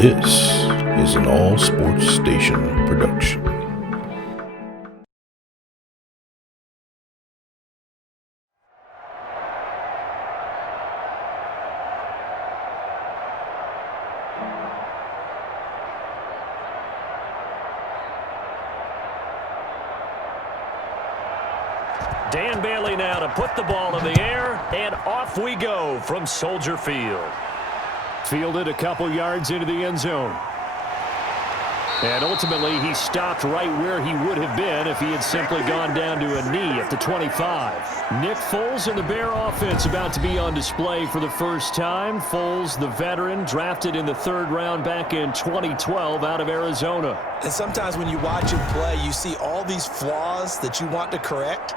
This is an All Sports Station production. Dan Bailey now to put the ball in the air, and off we go from Soldier Field. Fielded a couple yards into the end zone. And ultimately, he stopped right where he would have been if he had simply gone down to a knee at the 25. Nick Foles and the Bear offense about to be on display for the first time. Foles, the veteran, drafted in the third round back in 2012 out of Arizona. And sometimes when you watch him play, you see all these flaws that you want to correct.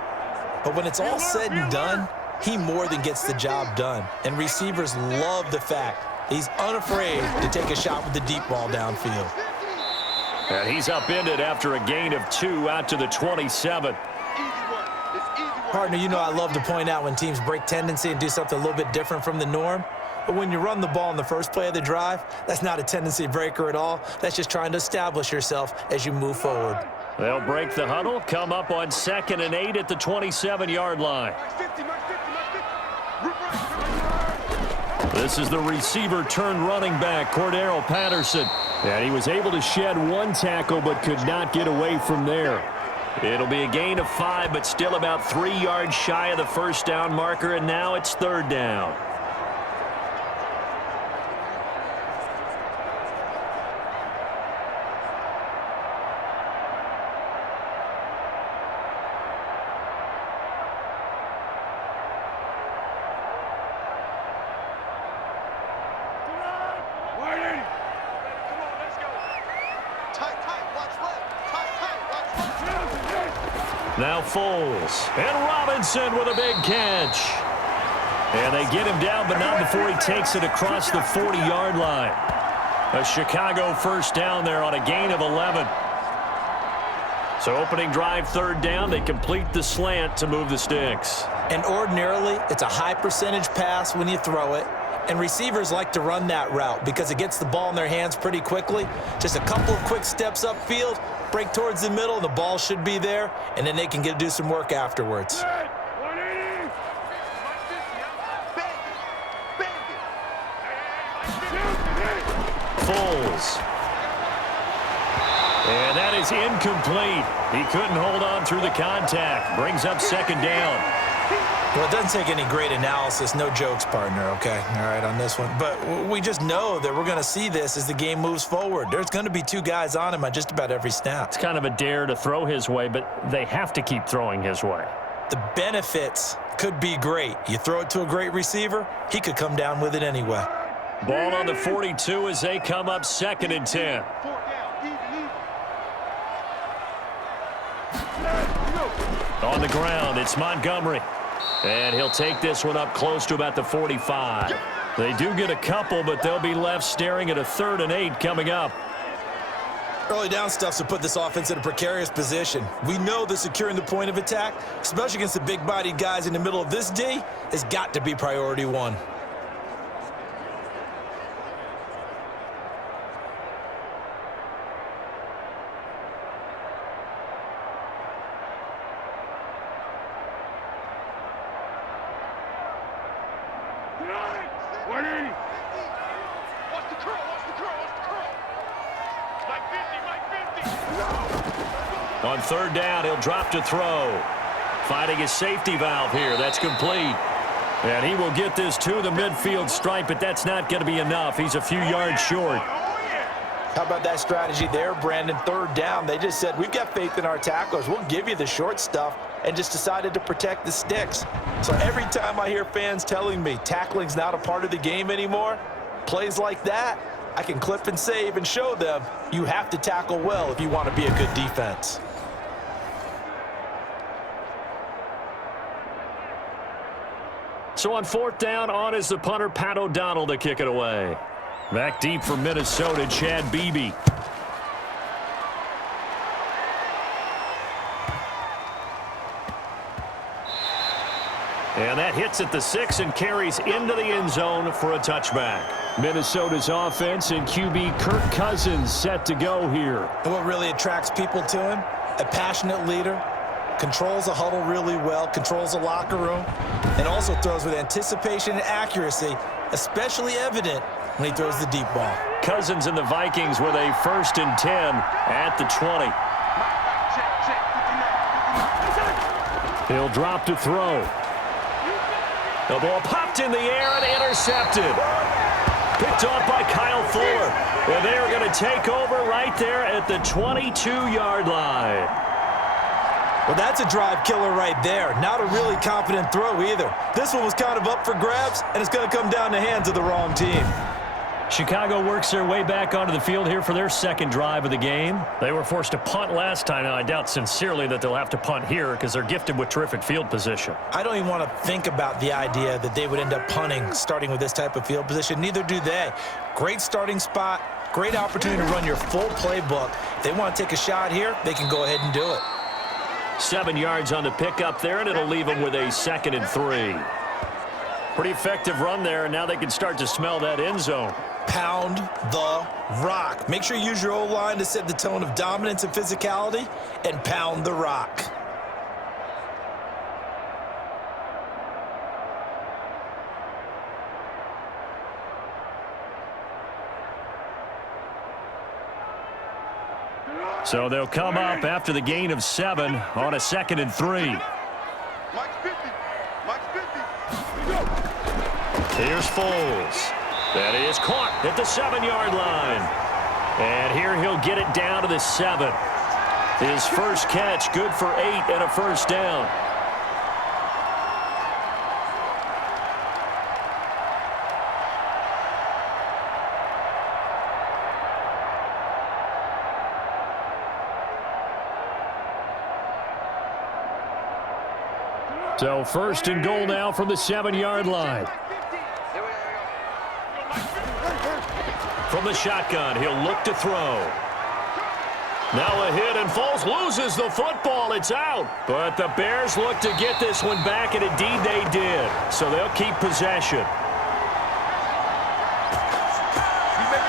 But when it's all said and done, he more than gets the job done. And receivers love the fact he's unafraid to take a shot with the deep ball downfield. And he's upended after a gain of 2 out to the 27. Partner, you know I love to point out when teams break tendency and do something a little bit different from the norm. But when you run the ball in the first play of the drive, that's not a tendency breaker at all. That's just trying to establish yourself as you move forward. They'll break the huddle, come up on 2nd and 8 at the 27-yard line. This is the receiver turned running back, Cordero Patterson. And he was able to shed one tackle but could not get away from there. It'll be a gain of 5, but still about 3 yards shy of the first down marker, and now it's 3rd down. Now Foles, and Robinson with a big catch. And they get him down, but not before he takes it across the 40-yard line. A Chicago first down there on a gain of 11. So opening drive 3rd down, they complete the slant to move the sticks. And ordinarily, it's a high percentage pass when you throw it. And receivers like to run that route because it gets the ball in their hands pretty quickly. Just a couple of quick steps upfield, break towards the middle, and the ball should be there, and then they can do some work afterwards. Foles. And that is incomplete. He couldn't hold on through the contact. Brings up 2nd down. Well, it doesn't take any great analysis. No jokes, partner, okay? All right, on this one. But we just know that we're going to see this as the game moves forward. There's going to be 2 guys on him on just about every snap. It's kind of a dare to throw his way, but they have to keep throwing his way. The benefits could be great. You throw it to a great receiver, he could come down with it anyway. Ball on the 42 as they come up 2nd and 10. On the ground, it's Montgomery. And he'll take this one up close to about the 45. They do get a couple, but they'll be left staring at a 3rd and 8 coming up. Early down stuffs will put this offense in a precarious position. We know that securing the point of attack, especially against the big-bodied guys in the middle of this D, has got to be priority 1. On 3rd down, he'll drop to throw. Finding his safety valve here. That's complete. And he will get this to the midfield stripe, but that's not going to be enough. He's a few yards short. How about that strategy there, Brandon? 3rd down, they just said, we've got faith in our tacklers. We'll give you the short stuff, and just decided to protect the sticks. So every time I hear fans telling me tackling's not a part of the game anymore, plays like that, I can clip and save and show them you have to tackle well if you want to be a good defense. So on 4th down, on is the punter, Pat O'Donnell, to kick it away. Back deep for Minnesota, Chad Beebe. And that hits at the 6 and carries into the end zone for a touchback. Minnesota's offense and QB Kirk Cousins set to go here. And what really attracts people to him? A passionate leader, controls the huddle really well, controls the locker room, and also throws with anticipation and accuracy, especially evident when he throws the deep ball. Cousins and the Vikings with a 1st and 10 at the 20. He'll drop to throw. The ball popped in the air and intercepted. Picked off by Kyle Fuller. And they're going to take over right there at the 22-yard line. Well, that's a drive killer right there. Not a really confident throw either. This one was kind of up for grabs, and it's going to come down the hands of the wrong team. Chicago works their way back onto the field here for their 2nd drive of the game. They were forced to punt last time, and I doubt sincerely that they'll have to punt here because they're gifted with terrific field position. I don't even want to think about the idea that they would end up punting starting with this type of field position. Neither do they. Great starting spot, great opportunity to run your full playbook. If they want to take a shot here, they can go ahead and do it. 7 yards on the pickup there, and it'll leave them with a 2nd and 3. Pretty effective run there, and now they can start to smell that end zone. Pound the rock. Make sure you use your O-line to set the tone of dominance and physicality, and pound the rock. So they'll come up after the gain of 7 on a 2nd and 3. Here's Foles. That is caught at the 7-yard line. And here he'll get it down to the 7. His first catch, good for 8 and a 1st down. So 1st and goal now from the 7-yard line. From the shotgun, he'll look to throw. Now a hit, and Foles loses the football. It's out. But the Bears look to get this one back, and indeed they did. So they'll keep possession.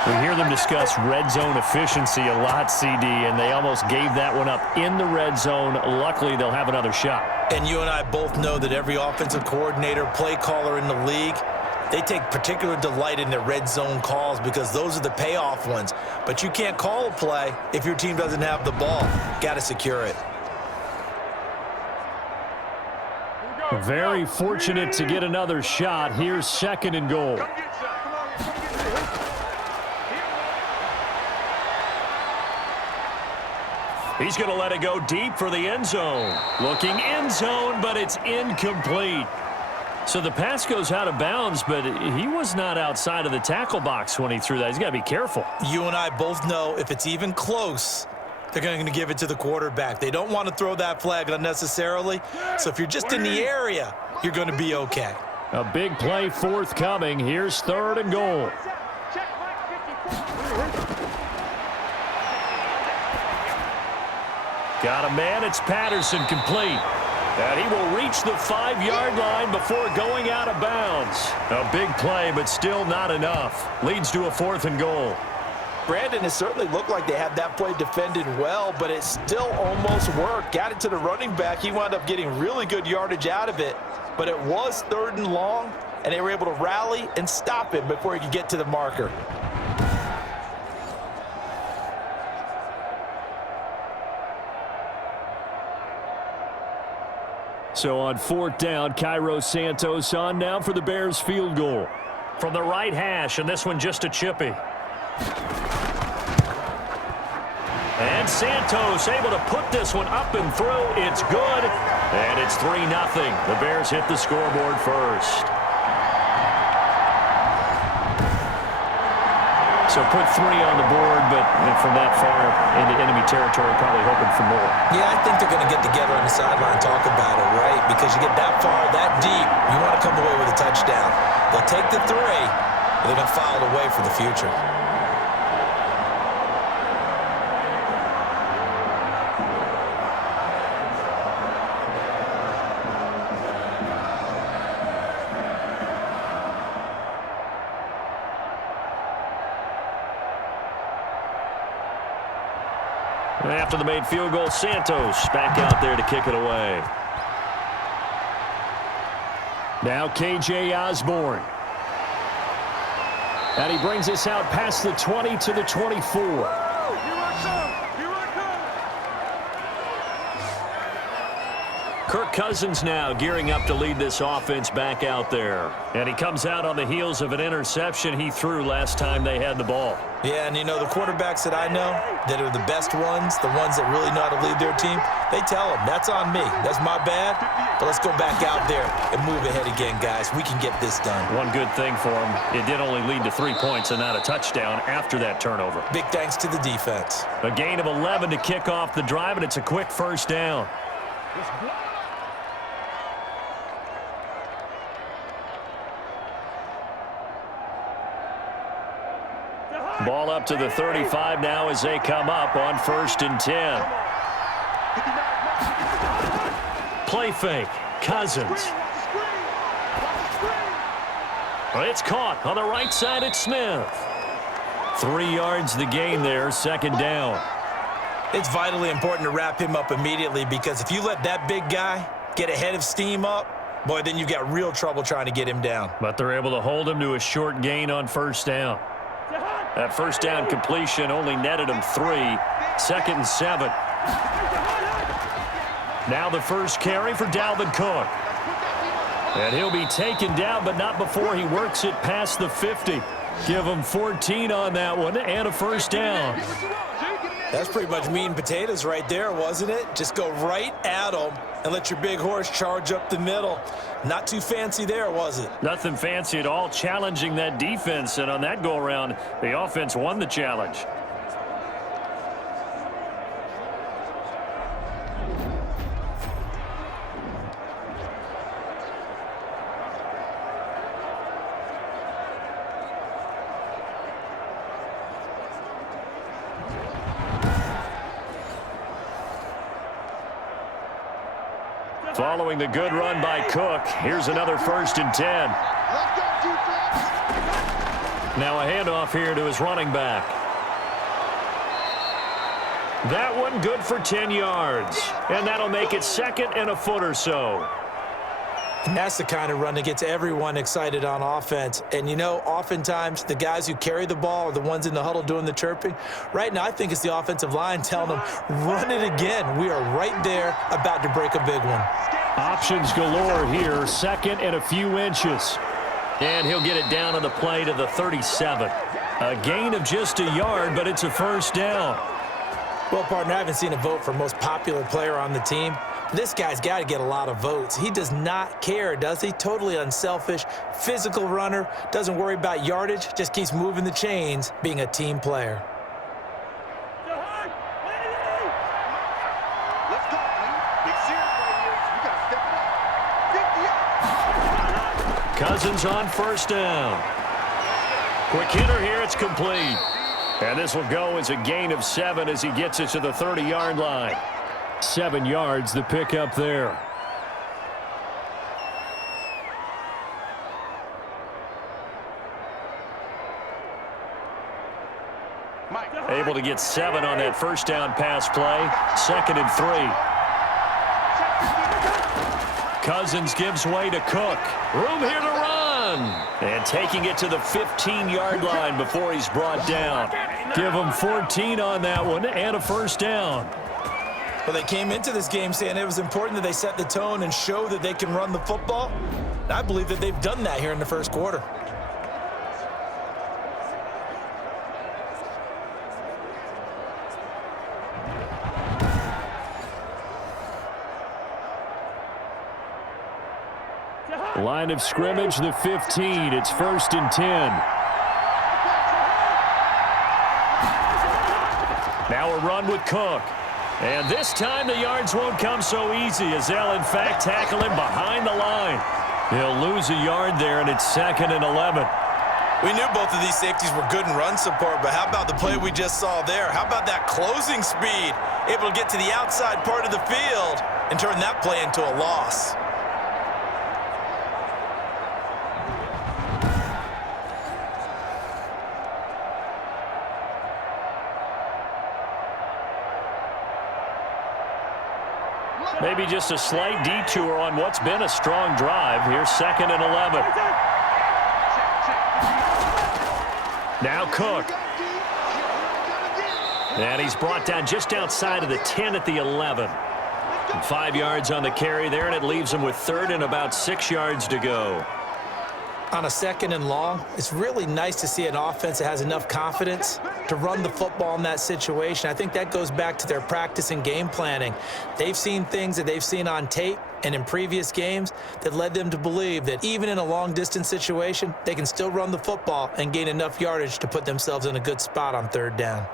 We hear them discuss red zone efficiency a lot, CD, and they almost gave that one up in the red zone. Luckily, they'll have another shot. And you and I both know that every offensive coordinator, play caller in the league, they take particular delight in their red zone calls because those are the payoff ones. But you can't call a play if your team doesn't have the ball. Got to secure it. Very fortunate to get another shot. Here's 2nd and goal. He's going to let it go deep for the end zone. Looking end zone, but it's incomplete. So the pass goes out of bounds, but he was not outside of the tackle box when he threw that. He's got to be careful. You and I both know if it's even close, they're going to give it to the quarterback. They don't want to throw that flag unnecessarily. So if you're just in the area, you're going to be okay. A big play forthcoming. Here's 3rd and goal. Got a man. It's Patterson, complete. And he will reach the 5-yard line before going out of bounds. A big play, but still not enough. Leads to a 4th and goal. Brandon, it certainly looked like they had that play defended well, but it still almost worked. Got it to the running back. He wound up getting really good yardage out of it. But it was 3rd and long, and they were able to rally and stop him before he could get to the marker. So on 4th down, Cairo Santos on now for the Bears field goal. From the right hash, and this one just a chippy. And Santos able to put this one up and through. It's good, and it's 3-0. The Bears hit the scoreboard first. So put 3 on the board, but from that far into enemy territory, probably hoping for more. Yeah, I think they're going to get together on the sideline and talk about it, right? Because you get that far, that deep, you want to come away with a touchdown. They'll take the 3, but they're going to file it away for the future. After the made field goal, Santos back out there to kick it away. Now KJ Osborne. And he brings us out past the 20 to the 24. Kirk Cousins now gearing up to lead this offense back out there. And he comes out on the heels of an interception he threw last time they had the ball. Yeah, and you know, the quarterbacks that I know that are the best ones, the ones that really know how to lead their team, they tell them, that's on me. That's my bad. But let's go back out there and move ahead again, guys. We can get this done. One good thing for him, it did only lead to 3 points and not a touchdown after that turnover. Big thanks to the defense. A gain of 11 to kick off the drive, and it's a quick first down. Ball up to the 35 now as they come up on 1st and 10. Play fake. Cousins. It's caught on the right side at Smith. 3 yards the gain there, 2nd down. It's vitally important to wrap him up immediately because if you let that big guy get ahead of steam up, boy, then you've got real trouble trying to get him down. But they're able to hold him to a short gain on 1st down. That 1st down completion only netted him 3. 2nd and 7. Now the first carry for Dalvin Cook. And he'll be taken down, but not before he works it past the 50. Give him 14 on that one and a 1st down. That's pretty much meat and potatoes right there, wasn't it? Just go right at him and let your big horse charge up the middle. Not too fancy there, was it? Nothing fancy at all, challenging that defense. And on that go-around, the offense won the challenge. Following the good run by Cook, here's another 1st and 10. Now a handoff here to his running back. That one good for 10 yards. And that'll make it 2nd and a foot or so. And that's the kind of run that gets everyone excited on offense. And, you know, oftentimes the guys who carry the ball are the ones in the huddle doing the chirping. Right now, I think it's the offensive line telling them, run it again. We are right there about to break a big one. Options galore here, 2nd and a few inches. And he'll get it down on the play to the 37. A gain of just a yard, but it's a 1st down. Well, partner, I haven't seen a vote for most popular player on the team. This guy's got to get a lot of votes. He does not care, does he? Totally unselfish, physical runner, doesn't worry about yardage, just keeps moving the chains, being a team player. Cousins on 1st down. Quick hitter here, it's complete. And this will go as a gain of 7 as he gets it to the 30-yard line. 7 yards, the pickup there. Able to get 7 on that 1st down pass play. 2nd and 3. Cousins gives way to Cook. Room here to run. And taking it to the 15-yard line before he's brought down. Give him 14 on that one and a 1st down. Well, they came into this game saying it was important that they set the tone and show that they can run the football. And I believe that they've done that here in the 1st quarter. Line of scrimmage, the 15. It's 1st and 10. Now a run with Cook. And this time the yards won't come so easy as they'll, in fact, tackle him behind the line. He'll lose a yard there, and it's 2nd and 11. We knew both of these safeties were good in run support, but how about the play we just saw there? How about that closing speed? Able to get to the outside part of the field and turn that play into a loss. Maybe just a slight detour on what's been a strong drive. Here's 2nd and 11. Now Cook. And he's brought down just outside of the 10 at the 11. And 5 yards on the carry there, and it leaves him with 3rd and about 6 yards to go. On a 2nd and long, it's really nice to see an offense that has enough confidence to run the football in that situation. I think that goes back to their practice and game planning. They've seen things that they've seen on tape and in previous games that led them to believe that even in a long-distance situation, they can still run the football and gain enough yardage to put themselves in a good spot on 3rd down.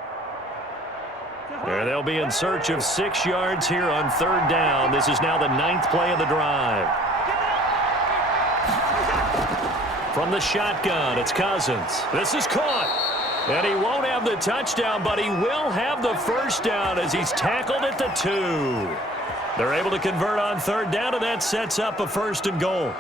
There they'll be in search of 6 yards here on 3rd down. This is now the 9th play of the drive. From the shotgun, it's Cousins. This is caught. And he won't have the touchdown, but he will have the 1st down as he's tackled at the 2. They're able to convert on 3rd down, and that sets up a 1st and goal.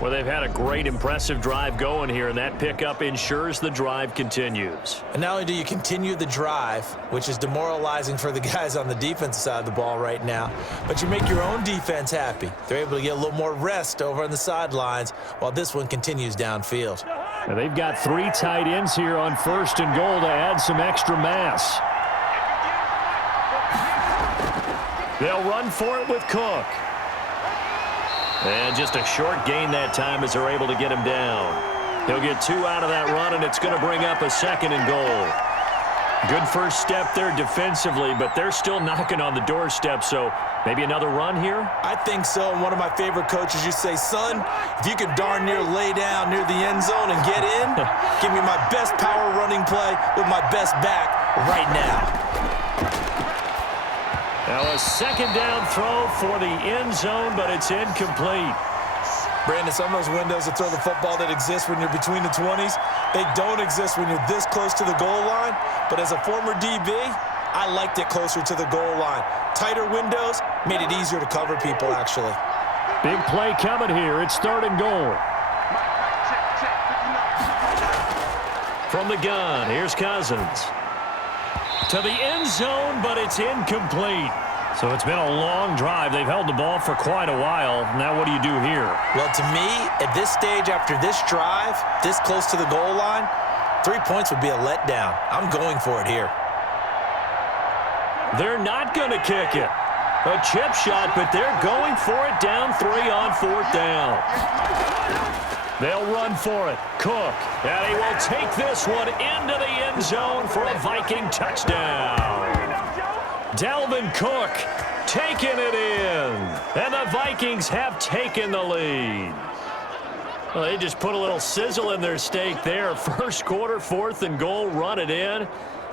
Well, they've had a great, impressive drive going here, and that pickup ensures the drive continues. And not only do you continue the drive, which is demoralizing for the guys on the defensive side of the ball right now, but you make your own defense happy. They're able to get a little more rest over on the sidelines while this one continues downfield. And they've got 3 tight ends here on 1st and goal to add some extra mass. They'll run for it with Cook. And just a short gain that time as they're able to get him down. He'll get 2 out of that run, and it's going to bring up a 2nd and goal. Good first step there defensively, but they're still knocking on the doorstep, so maybe another run here? I think so, and one of my favorite coaches used to say, son, if you can darn near lay down near the end zone and get in, give me my best power running play with my best back right now. Now a 2nd down throw for the end zone, but it's incomplete. Brandon, some of those windows to throw the football that exist when you're between the 20s, they don't exist when you're this close to the goal line. But as a former DB, I liked it closer to the goal line. Tighter windows made it easier to cover people, actually. Big play coming here. It's 3rd and goal. From the gun, here's Cousins. To the end zone, but it's incomplete. So it's been a long drive. They've held the ball for quite a while. Now what do you do here? Well, to me, at this stage after this drive, this close to the goal line, 3 points would be a letdown. I'm going for it here. They're not going to kick it. A chip shot, but they're going for it down 3 on 4th down. They'll run for it. Cook. And he will take this one into the end zone for a Viking touchdown. Dalvin Cook taking it in. And the Vikings have taken the lead. Well, they just put a little sizzle in their steak there. First quarter, 4th and goal, run it in.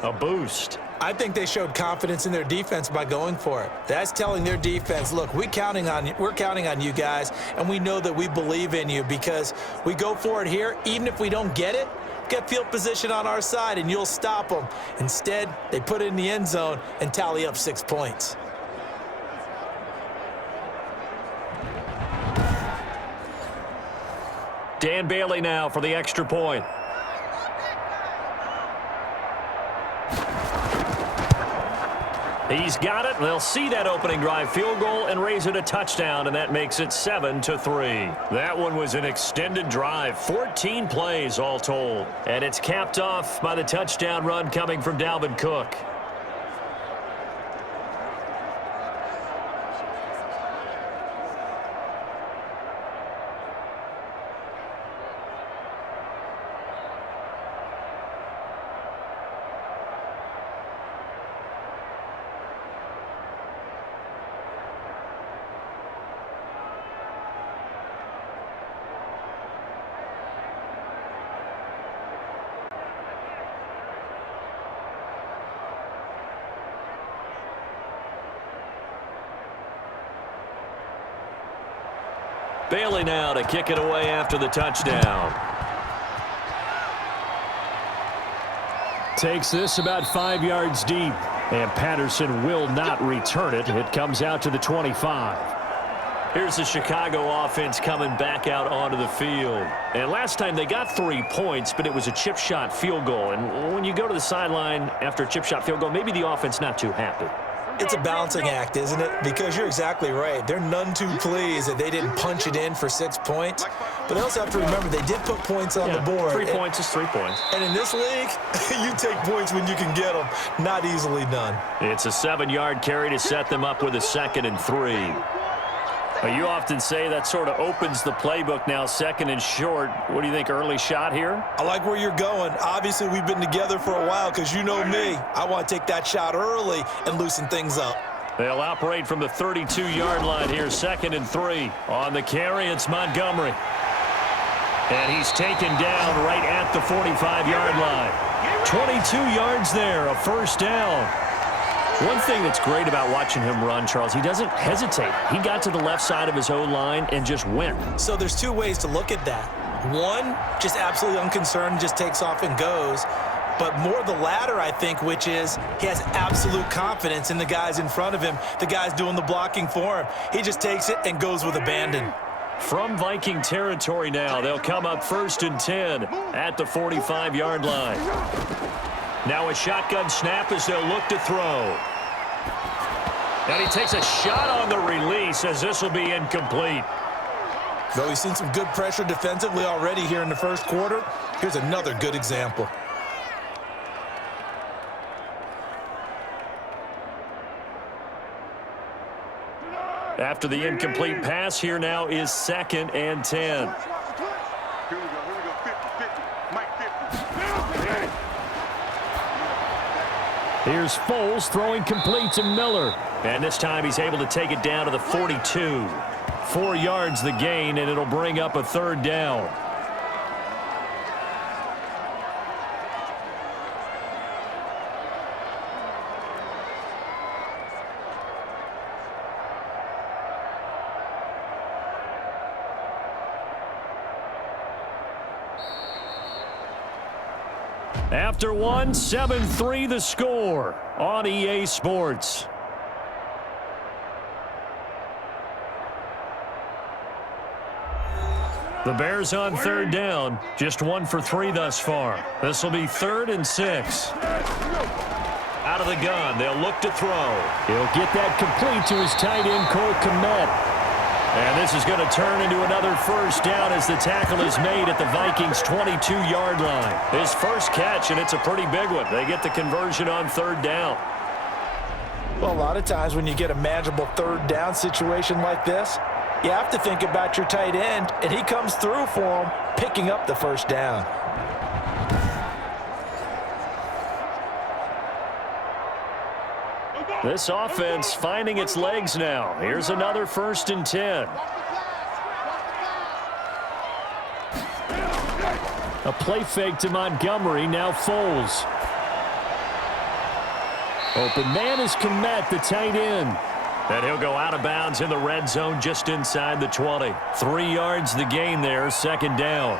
A boost. I think they showed confidence in their defense by going for it. That's telling their defense, look, we're counting on you guys, and we know that we believe in you because we go for it here. Even if we don't get it, get field position on our side, and you'll stop them. Instead, they put it in the end zone and tally up 6 points. Dan Bailey now for the extra point. He's got it. They'll see that opening drive field goal and raise it a touchdown, and that makes it 7-3. That one was an extended drive, 14 plays all told. And it's capped off by the touchdown run coming from Dalvin Cook. Bailey now to kick it away after the touchdown. Takes this about 5 yards deep, and Patterson will not return it. It comes out to the 25. Here's the Chicago offense coming back out onto the field. And last time they got 3 points, but it was a chip shot field goal. And when you go to the sideline after a chip shot field goal, maybe the offense not too happy. It's a balancing act, isn't it? Because you're exactly right. They're none too pleased that they didn't punch it in for 6 points. But they also have to remember they did put points on the board. 3 points is 3 points. And in this league, you take points when you can get them. Not easily done. It's a 7-yard carry to set them up with a 2nd and 3. You often say that sort of opens the playbook now, 2nd and short. What do you think, early shot here? I like where you're going. Obviously, we've been together for a while because you know me. I want to take that shot early and loosen things up. They'll operate from the 32-yard line here, 2nd and 3. On the carry, it's Montgomery. And he's taken down right at the 45-yard line. 22 yards there, a first down. One thing that's great about watching him run, Charles, he doesn't hesitate. He got to the left side of his own line and just went. So there's 2 ways to look at that. One, just absolutely unconcerned, just takes off and goes. But more the latter, I think, which is he has absolute confidence in the guys in front of him, the guys doing the blocking for him. He just takes it and goes with abandon. From Viking territory now, they'll come up 1st and 10 at the 45-yard line. Now a shotgun snap as they'll look to throw. And he takes a shot on the release as this will be incomplete. Though we've seen some good pressure defensively already here in the first quarter, here's another good example. After the incomplete pass, here now is 2nd and 10. Here's Foles throwing complete to Miller. And this time he's able to take it down to the 42. 4 yards the gain, and it'll bring up a 3rd down. After one, 7-3 the score on EA Sports. The Bears on 3rd down, just 1 for 3 thus far. This will be 3rd and 6. Out of the gun, they'll look to throw. He'll get that complete to his tight end, Cole Kmet. And this is going to turn into another first down as the tackle is made at the Vikings' 22-yard line. His first catch, and it's a pretty big one. They get the conversion on 3rd down. Well, a lot of times when you get a manageable 3rd down situation like this, you have to think about your tight end, and he comes through for him, picking up the first down. This offense finding its legs now. Here's another 1st and 10. A play fake to Montgomery, now Foles. Open man is Kmet, the tight end. And he'll go out of bounds in the red zone just inside the 20. 3 yards the gain there, 2nd down.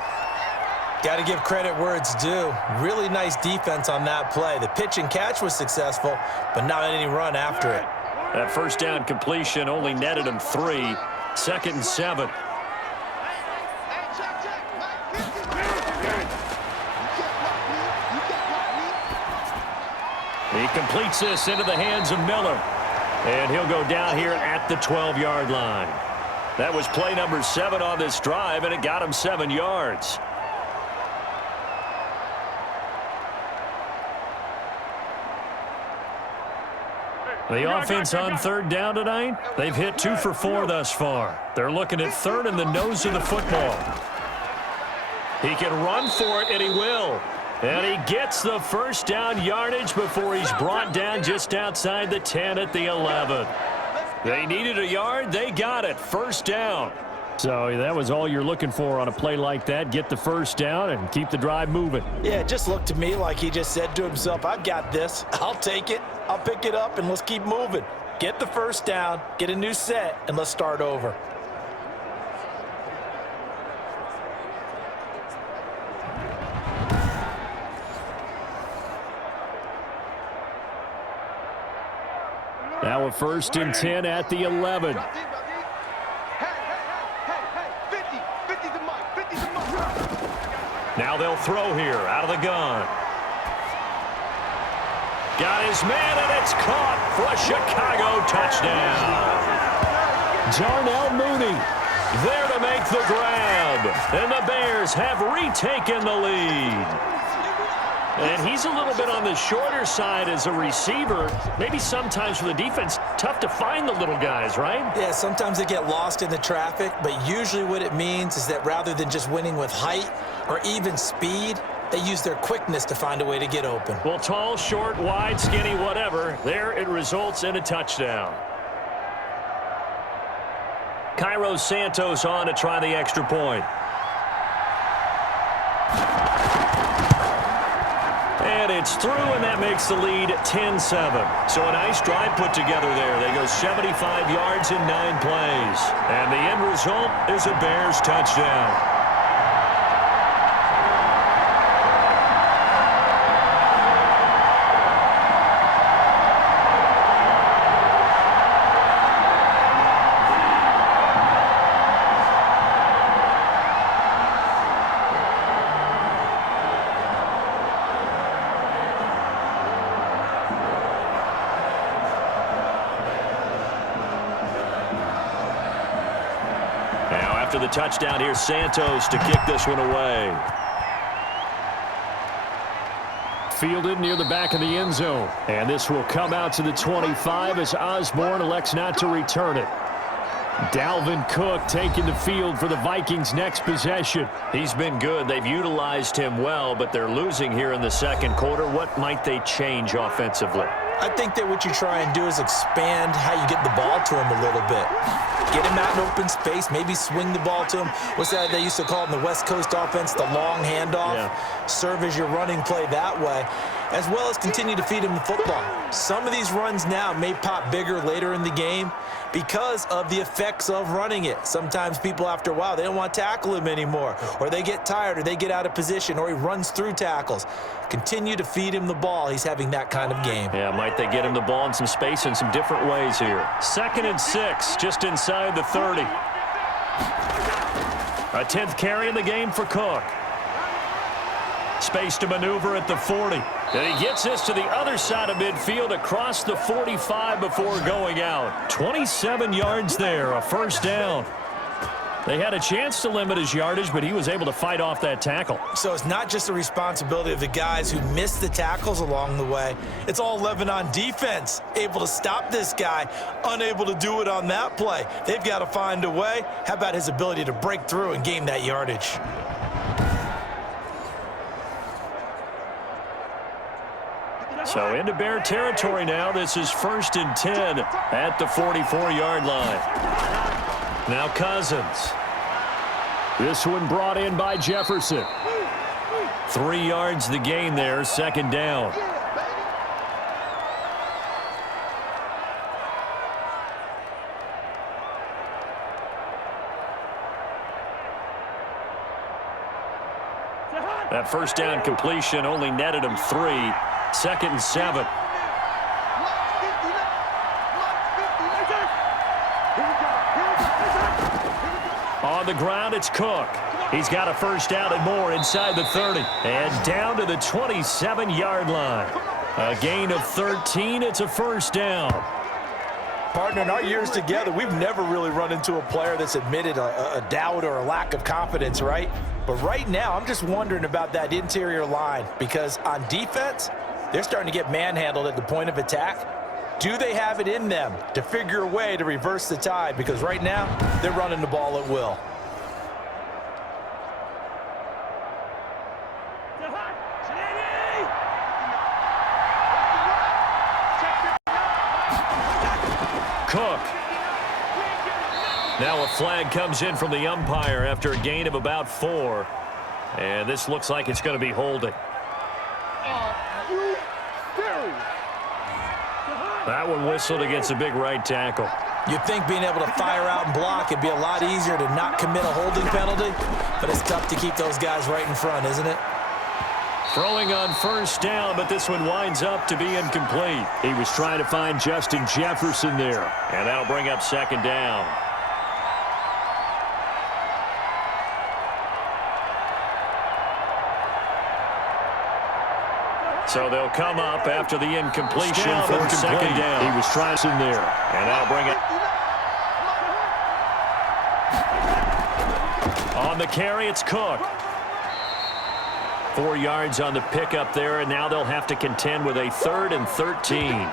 Got to give credit where it's due. Really nice defense on that play. The pitch and catch was successful, but not any run after it. That first down completion only netted him 3. 2nd and 7. He completes this into the hands of Miller. And he'll go down here at the 12-yard line. That was play number 7 on this drive, and it got him 7 yards. The offense on 3rd down tonight, they've hit 2 for 4 thus far. They're looking at 3rd in the nose of the football. He can run for it, and he will. And he gets the first down yardage before he's brought down just outside the 10 at the 11. They needed a yard. They got it. First down. So that was all you're looking for on a play like that. Get the first down and keep the drive moving. Yeah, it just looked to me like he just said to himself, I've got this. I'll take it. I'll pick it up, and let's keep moving. Get the first down, get a new set, and let's start over. Now a 1st and 10 at the 11. Now they'll throw here out of the gun. Got his man, and it's caught for a Chicago touchdown. Darnell Mooney there to make the grab. And the Bears have retaken the lead. And he's a little bit on the shorter side as a receiver. Maybe sometimes for the defense, tough to find the little guys, right? Yeah, sometimes they get lost in the traffic, but usually what it means is that rather than just winning with height or even speed, they use their quickness to find a way to get open. Well, tall, short, wide, skinny, whatever, there it results in a touchdown. Cairo Santos on to try the extra point. And it's through, and that makes the lead 10-7. So a nice drive put together there. They go 75 yards in 9 plays. And the end result is a Bears touchdown. After the touchdown, here's Santos to kick this one away. Fielded near the back of the end zone. And this will come out to the 25 as Osborne elects not to return it. Dalvin Cook taking the field for the Vikings' next possession. He's been good. They've utilized him well, but they're losing here in the second quarter. What might they change offensively? I think that what you try and do is expand how you get the ball to him a little bit. Get him out in open space, maybe swing the ball to him. What's that they used to call it in the West Coast offense, the long handoff? Yeah. Serve as your running play that way, as well as continue to feed him the football. Some of these runs now may pop bigger later in the game because of the effects of running it. Sometimes people, after a while, they don't want to tackle him anymore, or they get tired, or they get out of position, or he runs through tackles. Continue to feed him the ball. He's having that kind of game. Yeah, might they get him the ball in some space in some different ways here. 2nd and 6, just inside the 30. A 10th carry in the game for Cook. Space to maneuver at the 40. And he gets this to the other side of midfield across the 45 before going out. 27 yards there, a first down. They had a chance to limit his yardage, but he was able to fight off that tackle. So it's not just the responsibility of the guys who missed the tackles along the way. It's all 11 on defense, able to stop this guy, unable to do it on that play. They've got to find a way. How about his ability to break through and gain that yardage? So into Bear territory now. This is 1st and 10 at the 44-yard line. Now Cousins. This one brought in by Jefferson. 3 yards the gain there, 2nd down. That first down completion only netted him 3. 2nd and 7. On the ground, it's Cook. He's got a first down and more inside the 30. And down to the 27-yard line. A gain of 13. It's a first down. Partner, in our years together, we've never really run into a player that's admitted a doubt or a lack of confidence, right? But right now, I'm just wondering about that interior line, because on defense, they're starting to get manhandled at the point of attack. Do they have it in them to figure a way to reverse the tide? Because right now, they're running the ball at will. Cook. Now a flag comes in from the umpire after a gain of about 4. And this looks like it's going to be holding. That one whistled against a big right tackle. You'd think being able to fire out and block it'd be a lot easier to not commit a holding penalty, but it's tough to keep those guys right in front, isn't it? Throwing on first down, but this one winds up to be incomplete. He was trying to find Justin Jefferson there, and that'll bring up 2nd down. So they'll come up after the incompletion for second down. He was trying in there, and that'll bring it. On the carry, it's Cook. 4 yards on the pickup there, and now they'll have to contend with a 3rd and 13.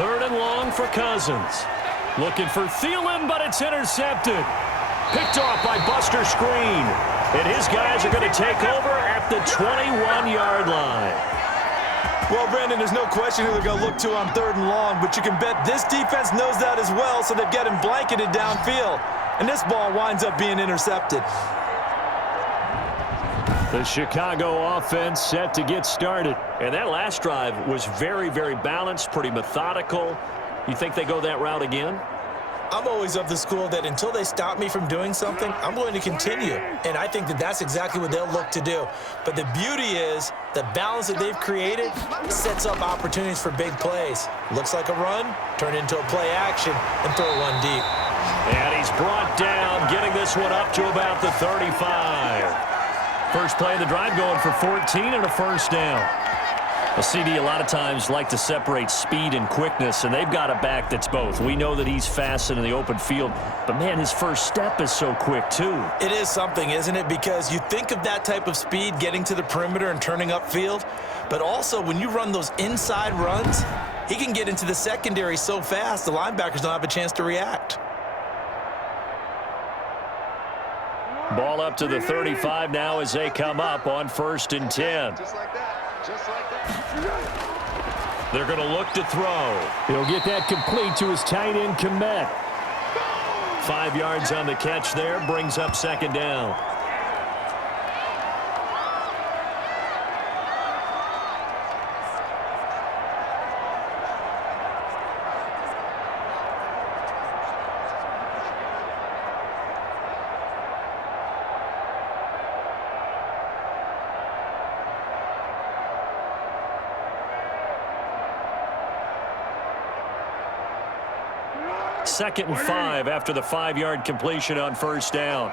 Third and long for Cousins. Looking for Thielen, but it's intercepted. Picked off by Buster Screen. And his guys are going to take over at the 21-yard line. Well, Brandon, there's no question who they're going to look to on 3rd and long, but you can bet this defense knows that as well, so they've got him blanketed downfield. And this ball winds up being intercepted. The Chicago offense set to get started. And that last drive was very, very balanced, pretty methodical. You think they go that route again? I'm always of the school that until they stop me from doing something, I'm going to continue. And I think that that's exactly what they'll look to do. But the beauty is the balance that they've created sets up opportunities for big plays. Looks like a run, turn into a play action, and throw one deep. And he's brought down, getting this one up to about the 35. First play of the drive going for 14 and a first down. A CD a lot of times like to separate speed and quickness, and they've got a back that's both. We know that he's fast and in the open field, but man, his first step is so quick too. It is something, isn't it? Because you think of that type of speed getting to the perimeter and turning upfield, but also when you run those inside runs, he can get into the secondary so fast the linebackers don't have a chance to react. Ball up to the 35 now as they come up on 1st and 10. Just like that. Just like that. They're going to look to throw. He'll get that complete to his tight end, Komet. 5 yards on the catch there, brings up second down. Second and 5 after the 5-yard completion on first down.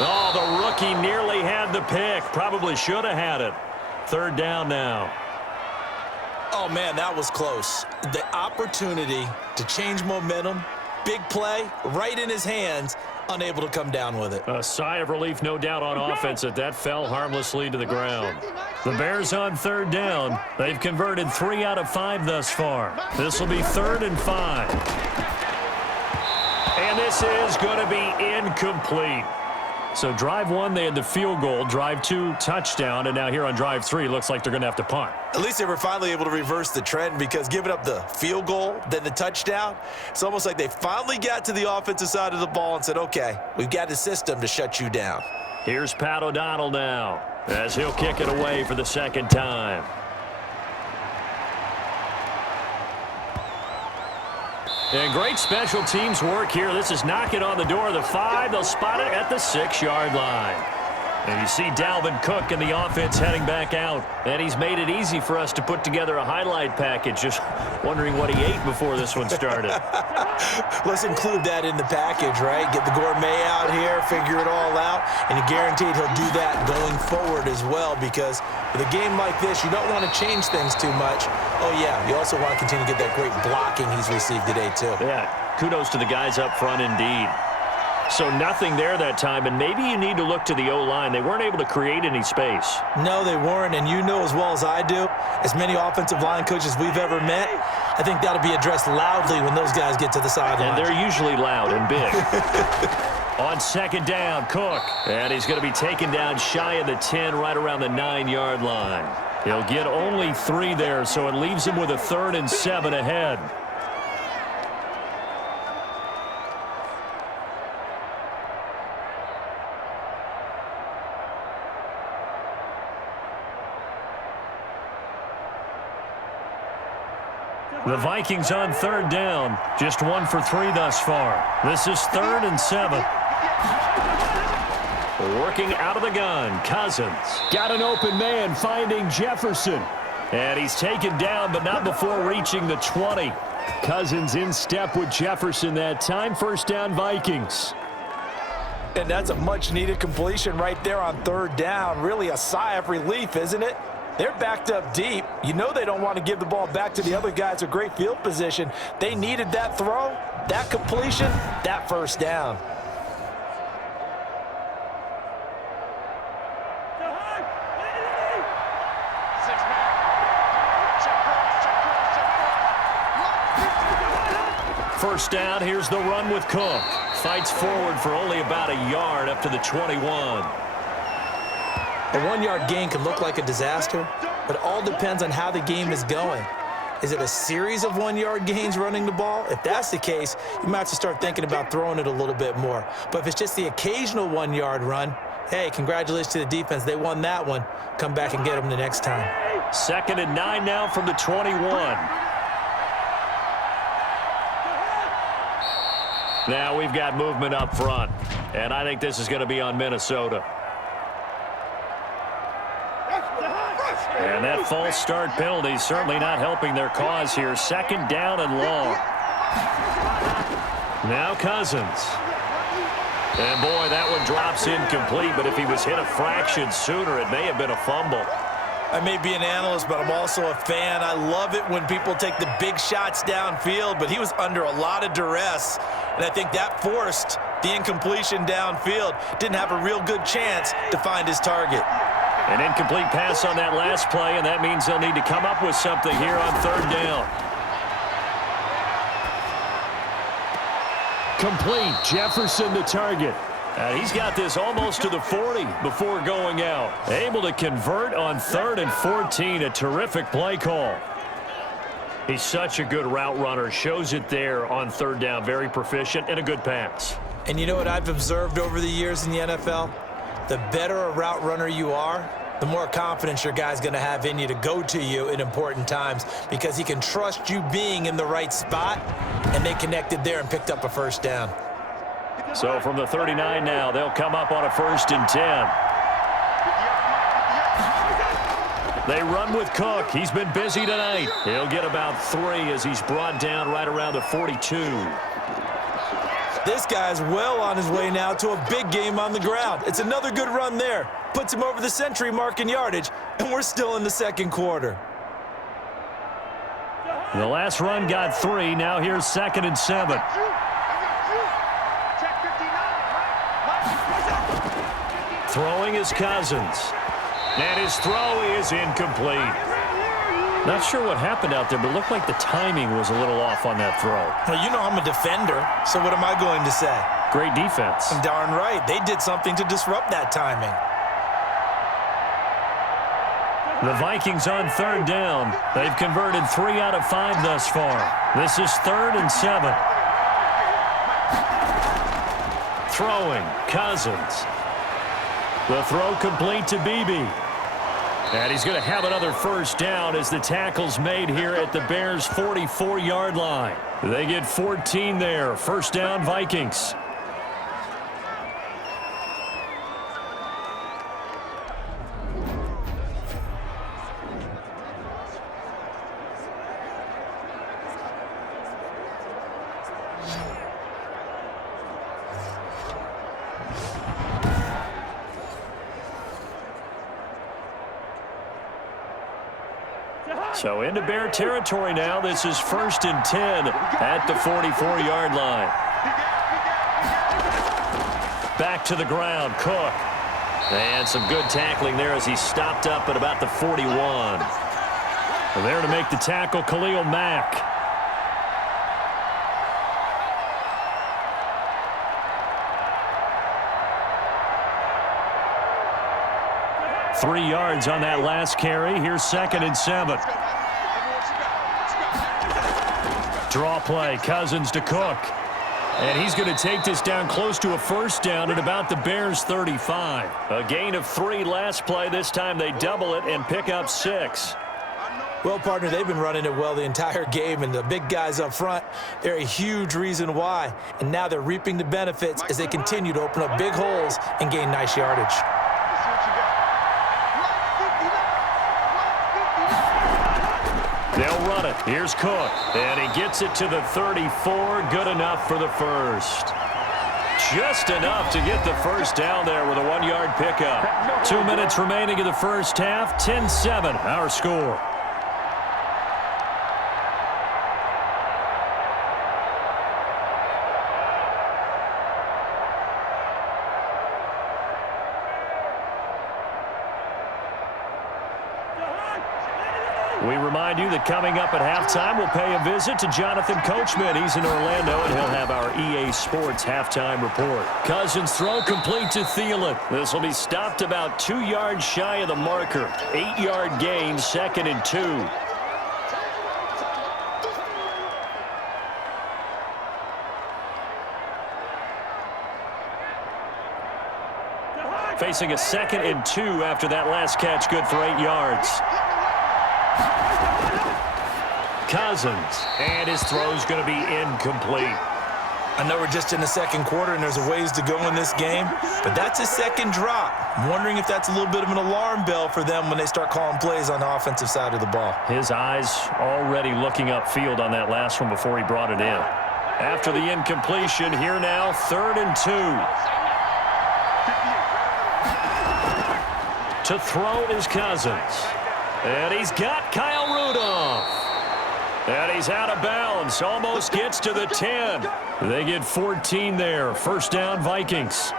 Oh, the rookie nearly had the pick. Probably should have had it. 3rd down now. Oh, man, that was close. The opportunity to change momentum, big play, right in his hands, unable to come down with it. A sigh of relief, no doubt, on offense that fell harmlessly to the ground. The Bears on 3rd down. They've converted 3 out of 5 thus far. This will be 3rd and 5. And this is going to be incomplete. So drive 1, they had the field goal. Drive 2, touchdown. And now here on drive 3, looks like they're going to have to punt. At least they were finally able to reverse the trend, because giving up the field goal, then the touchdown, it's almost like they finally got to the offensive side of the ball and said, okay, we've got a system to shut you down. Here's Pat O'Donnell now as he'll kick it away for the 2nd time. And great special teams work here. This is knocking on the door of the 5. They'll spot it at the 6-yard line. And you see Dalvin Cook and the offense heading back out. And he's made it easy for us to put together a highlight package. Just wondering what he ate before this one started. Let's include that in the package, right? Get the gourmet out here, figure it all out, and you're guaranteed he'll do that going forward as well, because with a game like this, you don't want to change things too much. Oh, yeah, you also want to continue to get that great blocking he's received today, too. Yeah, kudos to the guys up front indeed. So nothing there that time, and maybe you need to look to the O-line. They weren't able to create any space. No, they weren't, and you know as well as I do, as many offensive line coaches we've ever met, I think that'll be addressed loudly when those guys get to the sideline. And they're usually loud and big. On 2nd down, Cook. And he's going to be taken down shy of the 10, right around the 9-yard line. He'll get only 3 there, so it leaves him with a 3rd and 7 ahead. The Vikings on third down. Just 1 for 3 thus far. This is 3rd and 7. Working out of the gun, Cousins. Got an open man finding Jefferson. And he's taken down, but not before reaching the 20. Cousins in step with Jefferson that time. First down, Vikings. And that's a much-needed completion right there on third down. Really a sigh of relief, isn't it? They're backed up deep. You know they don't want to give the ball back to the other guys with great field position. They needed that throw, that completion, that first down. First down, here's the run with Cook. Fights forward for only about a yard up to the 21. A 1-yard gain can look like a disaster, but it all depends on how the game is going. Is it a series of 1-yard gains running the ball? If that's the case, you might have to start thinking about throwing it a little bit more. But if it's just the occasional 1-yard run, hey, congratulations to the defense. They won that one. Come back and get them the next time. 2nd and 9 now from the 21. Now we've got movement up front, and I think this is going to be on Minnesota. And that false start penalty is certainly not helping their cause here. 2nd down and long. Now Cousins. And boy, that one drops incomplete, but if he was hit a fraction sooner, it may have been a fumble. I may be an analyst, but I'm also a fan. I love it when people take the big shots downfield, but he was under a lot of duress, and I think that forced the incompletion downfield. Didn't have a real good chance to find his target. An incomplete pass on that last play, and that means they'll need to come up with something here on 3rd down. Complete. Jefferson the target. And he's got this almost to the 40 before going out. Able to convert on 3rd and 14. A terrific play call. He's such a good route runner. Shows it there on 3rd down. Very proficient and a good pass. And you know what I've observed over the years in the NFL? The better a route runner you are, the more confidence your guy's going to have in you to go to you in important times, because he can trust you being in the right spot, and they connected there and picked up a first down. So from the 39 now, they'll come up on a 1st and 10. They run with Cook. He's been busy tonight. He'll get about 3 as he's brought down right around the 42. This guy's well on his way now to a big game on the ground. It's another good run there. Puts him over the century mark in yardage, and we're still in the 2nd quarter. The last run got 3. Now here's 2nd and 7. Throwing is Cousins. And his throw is incomplete. Not sure what happened out there, but it looked like the timing was a little off on that throw. Well, you know I'm a defender, so what am I going to say? Great defense. Darn right. They did something to disrupt that timing. The Vikings on 3rd down. They've converted 3 out of 5 thus far. This is 3rd and 7. Throwing, Cousins. The throw complete to Beebe. And he's going to have another first down as the tackle's made here at the Bears' 44-yard line. They get 14 there. First down, Vikings. So into Bear territory now. This is 1st and 10 at the 44-yard line. Back to the ground, Cook. And some good tackling there as he stopped up at about the 41. There to make the tackle, Khalil Mack. Three yards on that last carry. Here's 2nd and 7. Draw play, Cousins to Cook. And he's going to take this down close to a first down at about the Bears' 35. A gain of 3 last play. This time they double it and pick up 6. Well, partner, they've been running it well the entire game, and the big guys up front, they're a huge reason why. And now they're reaping the benefits as they continue to open up big holes and gain nice yardage. Let's see what you got. They'll run it. Here's Cook, and he gets it to the 34. Good enough for the first. Just enough to get the first down there with a 1-yard pickup. 2 minutes remaining in the first half. 10-7, our score. We remind you that coming up at halftime, we'll pay a visit to Jonathan Coachman. He's in Orlando, and he'll have our EA Sports halftime report. Cousins throw complete to Thielen. This will be stopped about 2 yards shy of the marker. 8-yard gain, 2nd and 2. Facing a 2nd and 2 after that last catch, good for 8 yards. Cousins, and his throw's going to be incomplete. I know we're just in the second quarter and there's a ways to go in this game, but that's his second drop. I'm wondering if that's a little bit of an alarm bell for them when they start calling plays on the offensive side of the ball. His eyes already looking upfield on that last one before he brought it in. After the incompletion, here now, 3rd and 2. To throw is Cousins. And he's got Kyle Rudolph. And he's out of bounds. Almost gets to the 10. They get 14 there. First down, Vikings.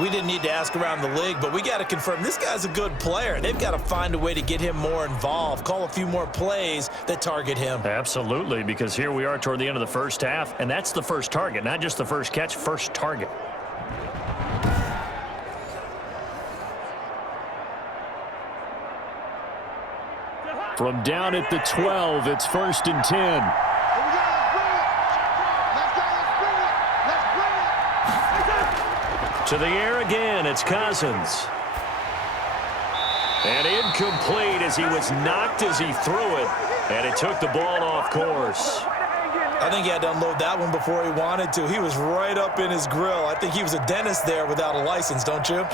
We didn't need to ask around the league, but we got to confirm this guy's a good player. They've got to find a way to get him more involved, call a few more plays that target him. Absolutely, because here we are toward the end of the first half, and that's the first target, not just the first catch, first target. From down at the 12, it's 1st and 10. Here we go. Let's bring it. To the air again, it's Cousins. And incomplete as he was knocked as he threw it. And it took the ball off course. I think he had to unload that one before he wanted to. He was right up in his grill. I think he was a dentist there without a license, don't you?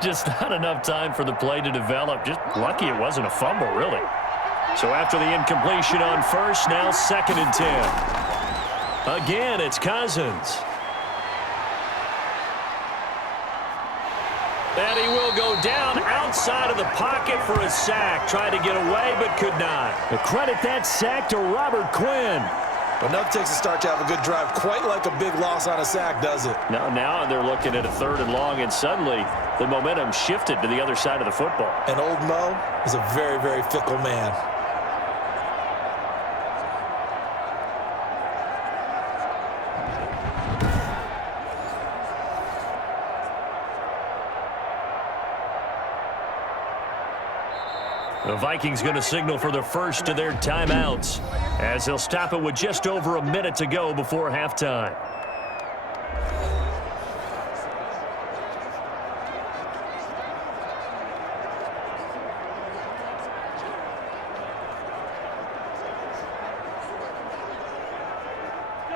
Just not enough time for the play to develop. Just lucky it wasn't a fumble, really. So after the incompletion on first, now 2nd and 10. Again, it's Cousins. And he will go down outside of the pocket for a sack. Tried to get away, but could not. Credit that sack to Robert Quinn. But enough takes a start to have a good drive. Quite like a big loss on a sack, does it? Now they're looking at a 3rd and long, and suddenly the momentum shifted to the other side of the football. And old Mo is a very, very fickle man. The Vikings going to signal for the first of their timeouts as they'll stop it with just over a minute to go before halftime.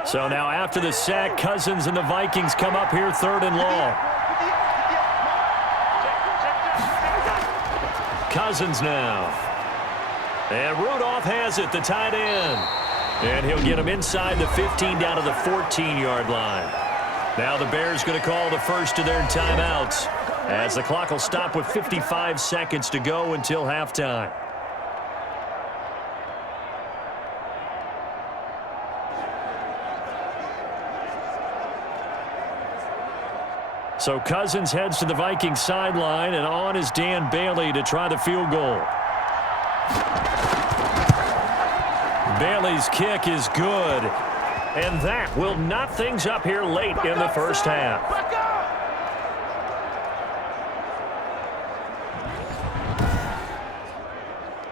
So now after the sack, Cousins and the Vikings come up here 3rd and long. Cousins now. And Rudolph has it, the tight end. And he'll get him inside the 15 down to the 14-yard line. Now the Bears going to call the first of their timeouts as the clock will stop with 55 seconds to go until halftime. So Cousins heads to the Vikings sideline, and on is Dan Bailey to try the field goal. Bailey's kick is good, and that will knot things up here late in the first half.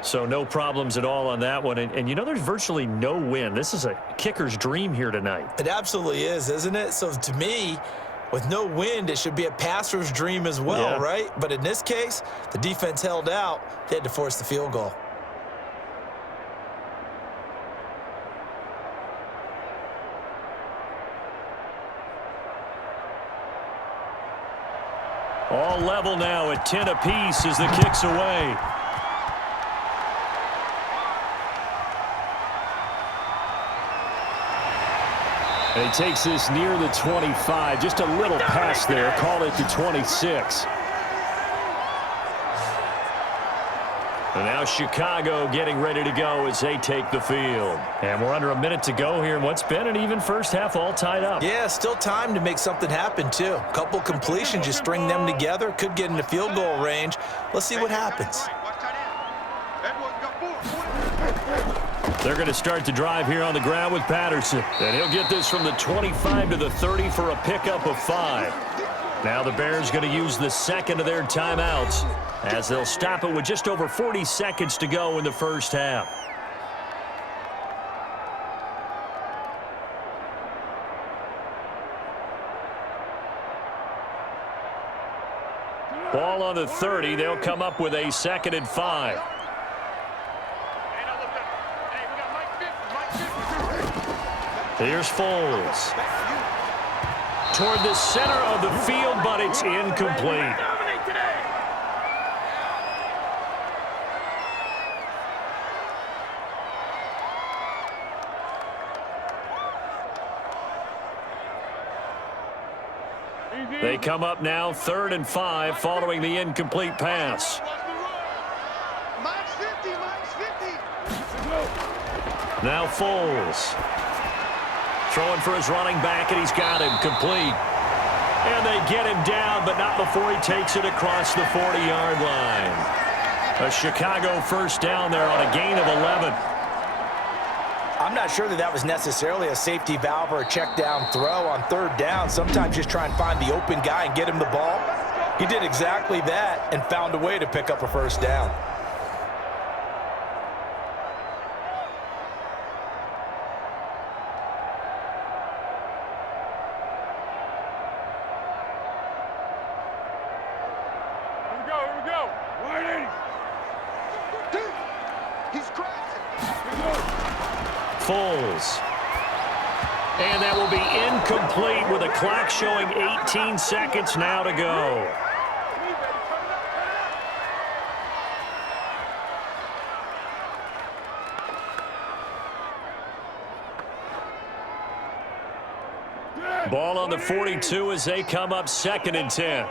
So no problems at all on that one. And you know, there's virtually no wind. This is a kicker's dream here tonight. It absolutely is, isn't it? So to me, With no wind, it should be a passer's dream as well, right? But in this case, the defense held out. They had to force the field goal. All level now at 10 apiece as the kick's away. And he takes this near the 25. Just a little pass there. Call it the 26. And now Chicago getting ready to go as they take the field. And we're under a minute to go here in what's been an even first half, all tied up. Yeah, still time to make something happen, too. A couple completions, you string them together, could get into field goal range. Let's see what happens. They're going to start the drive here on the ground with Patterson. And he'll get this from the 25 to the 30 for a pickup of 5. Now the Bears going to use the second of their timeouts as they'll stop it with just over 40 seconds to go in the first half. Ball on the 30. They'll come up with a 2nd and 5. Here's Foles. Toward the center of the field, but it's incomplete. They come up now 3rd and 5 following the incomplete pass. Now Foles. Throwing for his running back, and he's got him complete. And they get him down, but not before he takes it across the 40-yard line. A Chicago first down there on a gain of 11. I'm not sure that was necessarily a safety valve or a check down throw on 3rd down. Sometimes just try and find the open guy and get him the ball. He did exactly that and found a way to pick up a first down. Foles. And that will be incomplete with a clock showing 18 seconds now to go. Ball on the 42 as they come up 2nd and 10.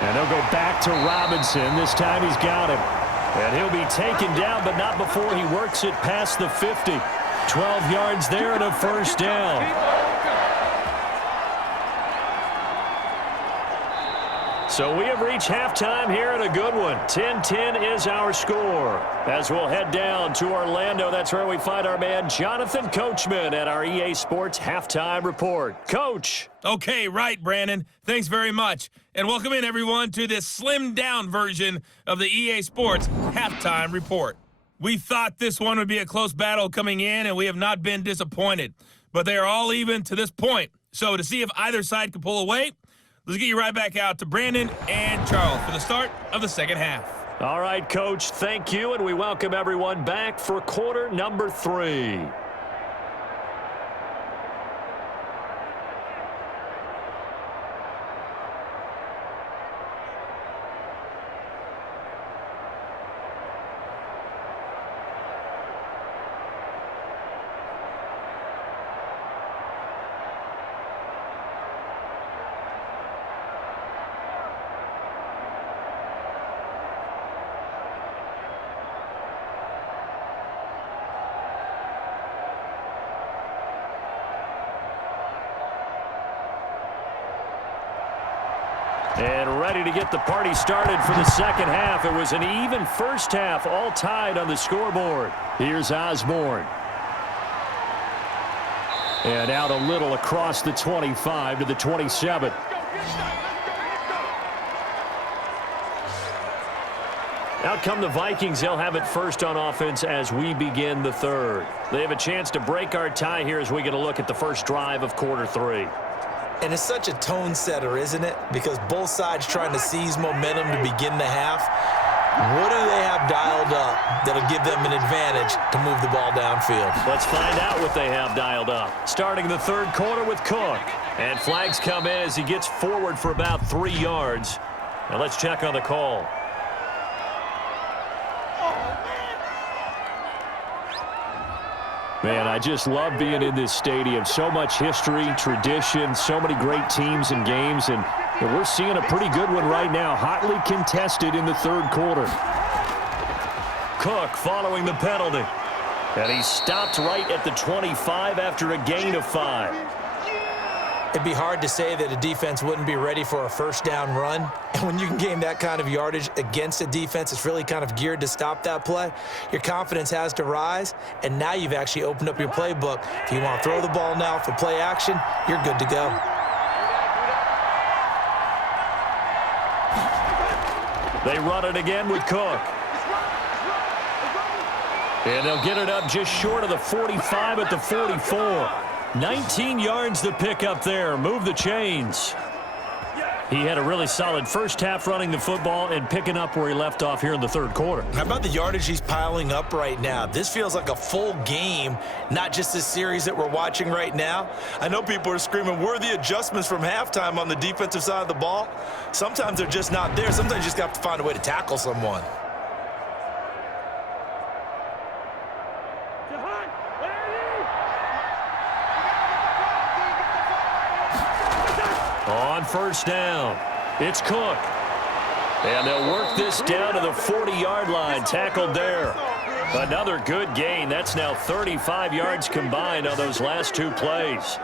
And they'll go back to Robinson. This time he's got him. And he'll be taken down, but not before he works it past the 50. 12 yards there and a first down. So we have reached halftime here and a good one. 10-10 is our score. As we'll head down to Orlando, that's where we find our man Jonathan Coachman at our EA Sports Halftime Report. Coach. Okay, right, Brandon. Thanks very much. And welcome in, everyone, to this slimmed-down version of the EA Sports Halftime Report. We thought this one would be a close battle coming in, and we have not been disappointed. But they are all even to this point. So to see if either side can pull away, let's get you right back out to Brandon and Charles for the start of the second half. All right, Coach, thank you, and we welcome everyone back for quarter number 3. And ready to get the party started for the second half. It was an even first half, all tied on the scoreboard. Here's Osborne. And out a little across the 25 to the 27. Out come the Vikings. They'll have it first on offense as we begin the third. They have a chance to break our tie here as we get a look at the first drive of quarter 3. And it's such a tone setter, isn't it? Because both sides trying to seize momentum to begin the half. What do they have dialed up that'll give them an advantage to move the ball downfield? Let's find out what they have dialed up. Starting the third quarter with Cook. And flags come in as he gets forward for about 3 yards. Now let's check on the call. Man, I just love being in this stadium. So much history, tradition, so many great teams and games, and we're seeing a pretty good one right now, hotly contested in the third quarter. Cook following the penalty, and he stopped right at the 25 after a gain of 5. It'd be hard to say that a defense wouldn't be ready for a first down run. And when you can gain that kind of yardage against a defense that's really kind of geared to stop that play, your confidence has to rise. And now you've actually opened up your playbook. If you want to throw the ball now for play action, you're good to go. They run it again with Cook. And they'll get it up just short of the 45 at the 44. 19 yards to pick up there. Move the chains. He had a really solid first half running the football and picking up where he left off here in the third quarter. How about the yardage he's piling up right now? This feels like a full game, not just this series that we're watching right now. I know people are screaming, where are the adjustments from halftime on the defensive side of the ball? Sometimes they're just not there. Sometimes you just have to find a way to tackle someone. On first down, it's Cook. And they'll work this down to the 40-yard line, tackled there. Another good gain. That's now 35 yards combined on those last 2 plays.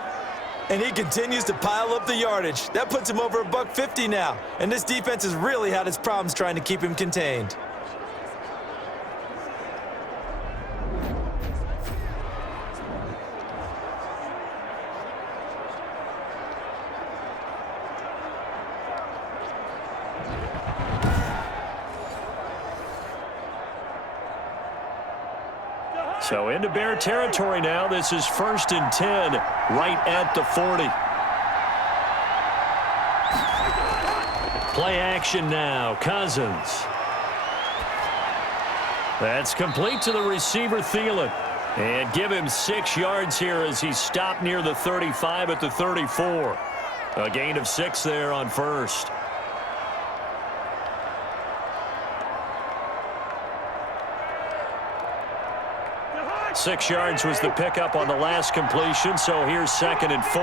And he continues to pile up the yardage. That puts him over $150 now. And this defense has really had its problems trying to keep him contained. So into Bear territory now. This is 1st and 10, right at the 40. Play action now. Cousins. That's complete to the receiver, Thielen. And give him 6 yards here as he stopped near the 35 at the 34. A gain of 6 there on first. Six yards was the pickup on the last completion, so here's 2nd and 4.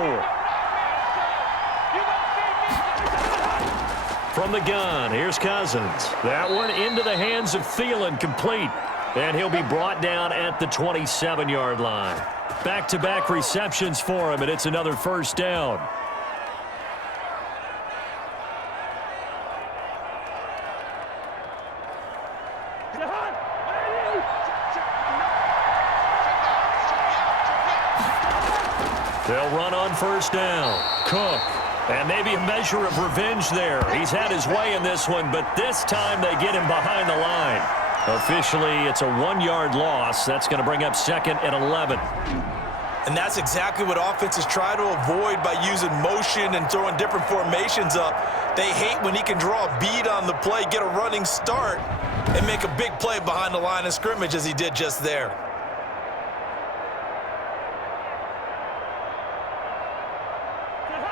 From the gun, here's Cousins. That one into the hands of Thielen, complete. And he'll be brought down at the 27-yard line. Back-to-back receptions for him, and it's another first down. They'll run on first down. Cook. And maybe a measure of revenge there. He's had his way in this one, but this time they get him behind the line. Officially, it's a 1-yard loss. That's going to bring up 2nd and 11. And that's exactly what offenses try to avoid by using motion and throwing different formations up. They hate when he can draw a bead on the play, get a running start, and make a big play behind the line of scrimmage as he did just there.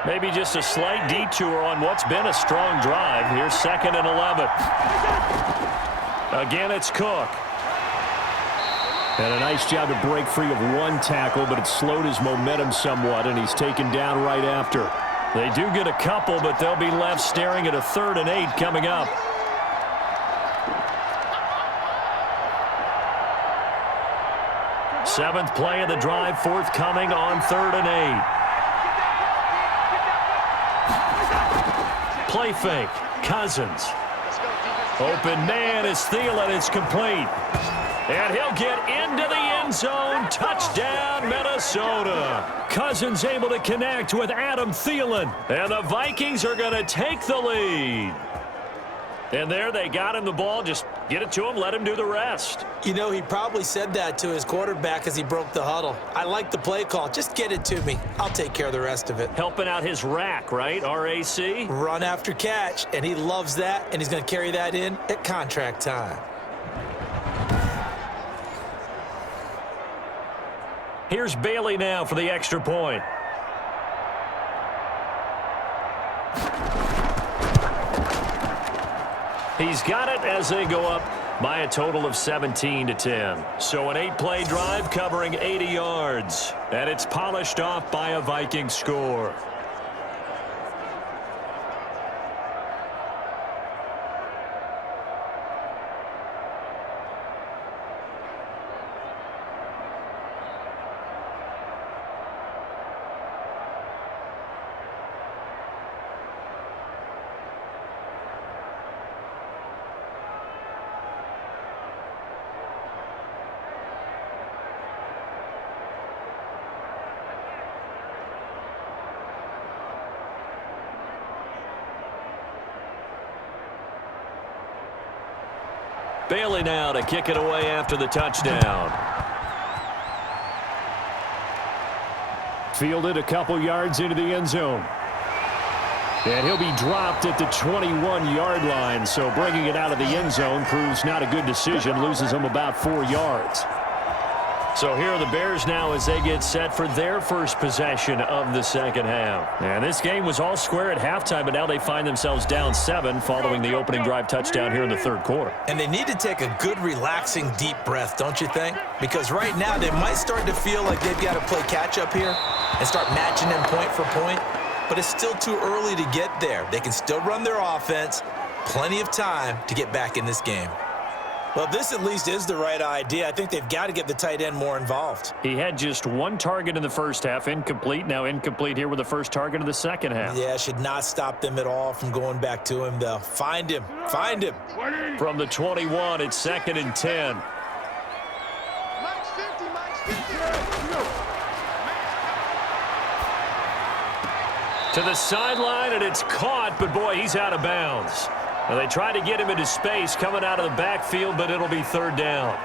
Maybe just a slight detour on what's been a strong drive. Here's 2nd and 11. Again, it's Cook. And a nice job to break free of 1 tackle, but it slowed his momentum somewhat, and he's taken down right after. They do get a couple, but they'll be left staring at a 3rd and 8 coming up. Seventh play of the drive forthcoming on 3rd and 8. Play fake. Cousins. Open man is Thielen. It's complete. And he'll get into the end zone. Touchdown, Minnesota. Cousins able to connect with Adam Thielen. And the Vikings are going to take the lead. And there they got him the ball. Just get it to him, let him do the rest. You know, he probably said that to his quarterback as he broke the huddle. I like the play call. Just get it to me. I'll take care of the rest of it. Helping out his rack, right? RAC? Run after catch, and he loves that, and he's going to carry that in at contract time. Here's Bailey now for the extra point. He's got it as they go up by a total of 17-10. So an 8-play drive covering 80 yards. And it's polished off by a Vikings score. Bailey now to kick it away after the touchdown. Fielded a couple yards into the end zone. And he'll be dropped at the 21-yard line, so bringing it out of the end zone proves not a good decision, loses him about 4 yards. So here are the Bears now as they get set for their first possession of the second half. And this game was all square at halftime, but now they find themselves down 7 following the opening drive touchdown here in the third quarter. And they need to take a good, relaxing, deep breath, don't you think? Because right now they might start to feel like they've got to play catch-up here and start matching them point for point. But it's still too early to get there. They can still run their offense. Plenty of time to get back in this game. Well, this at least is the right idea. I think they've got to get the tight end more involved. He had just 1 target in the first half, incomplete. Now incomplete here with the first target of the second half. Yeah, should not stop them at all from going back to him, though. Find him. Find him. From the 21, it's 2nd and 10. Max 50, Max 50. To the sideline, and it's caught, but boy, he's out of bounds. Now they try to get him into space coming out of the backfield, but it'll be 3rd down.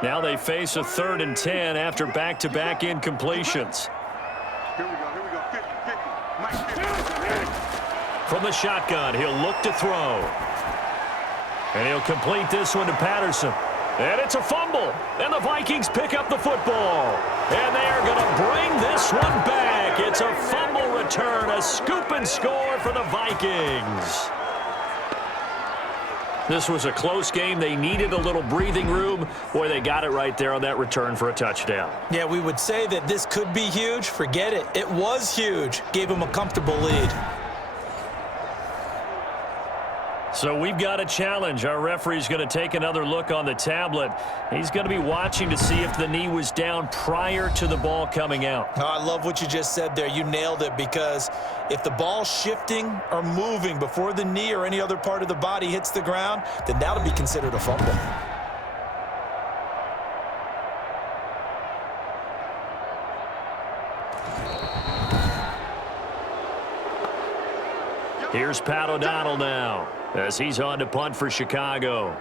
Now they face a 3rd and 10 after back-to-back incompletions. Here we go, 50, 50. Max 50. From the shotgun, he'll look to throw. And he'll complete this one to Patterson. And it's a fumble. And the Vikings pick up the football. And they are going to bring this one back. It's a fumble return, a scoop and score for the Vikings. This was a close game. They needed a little breathing room. Boy, they got it right there on that return for a touchdown. Yeah, we would say that this could be huge. Forget it. It was huge. Gave him a comfortable lead. So we've got a challenge. Our referee's going to take another look on the tablet. He's going to be watching to see if the knee was down prior to the ball coming out. Oh, I love what you just said there. You nailed it, because if the ball's shifting or moving before the knee or any other part of the body hits the ground, then that'll be considered a fumble. Here's Pat O'Donnell now as he's on to punt for Chicago.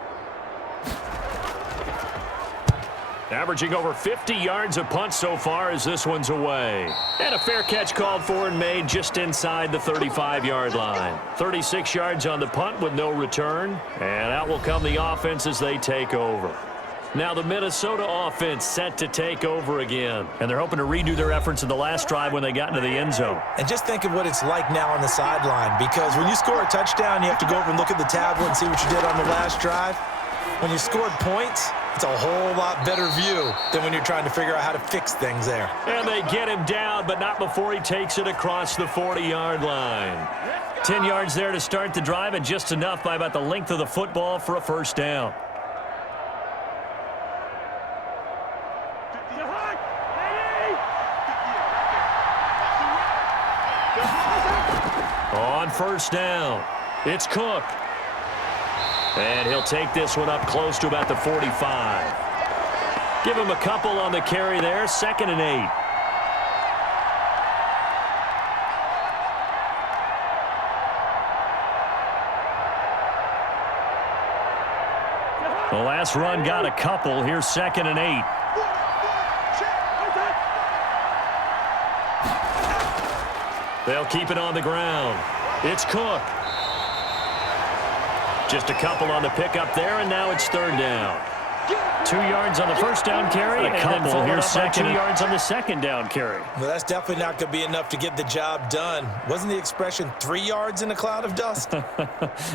Averaging over 50 yards a punt so far as this one's away. And a fair catch called for and made just inside the 35-yard line. 36 yards on the punt with no return. And out will come the offense as they take over. Now the Minnesota offense set to take over again. And they're hoping to redo their efforts in the last drive when they got into the end zone. And just think of what it's like now on the sideline, because when you score a touchdown, you have to go over and look at the tablet and see what you did on the last drive. When you scored points, it's a whole lot better view than when you're trying to figure out how to fix things there. And they get him down, but not before he takes it across the 40-yard line. 10 yards there to start the drive, and just enough by about the length of the football for a first down. On first down, It's Cook. And he'll take this one up close to about the 45. Give him a couple on the carry there. 2nd and 8. The last run got a couple. Here's 2nd and 8. They'll keep it on the ground. It's Cook. Just a couple on the pickup there, and now it's 3rd down. 2 yards on the first down carry, and then followed up by 2 yards on the 2nd down carry. Well, that's definitely not going to be enough to get the job done. Wasn't the expression 3 yards in a cloud of dust?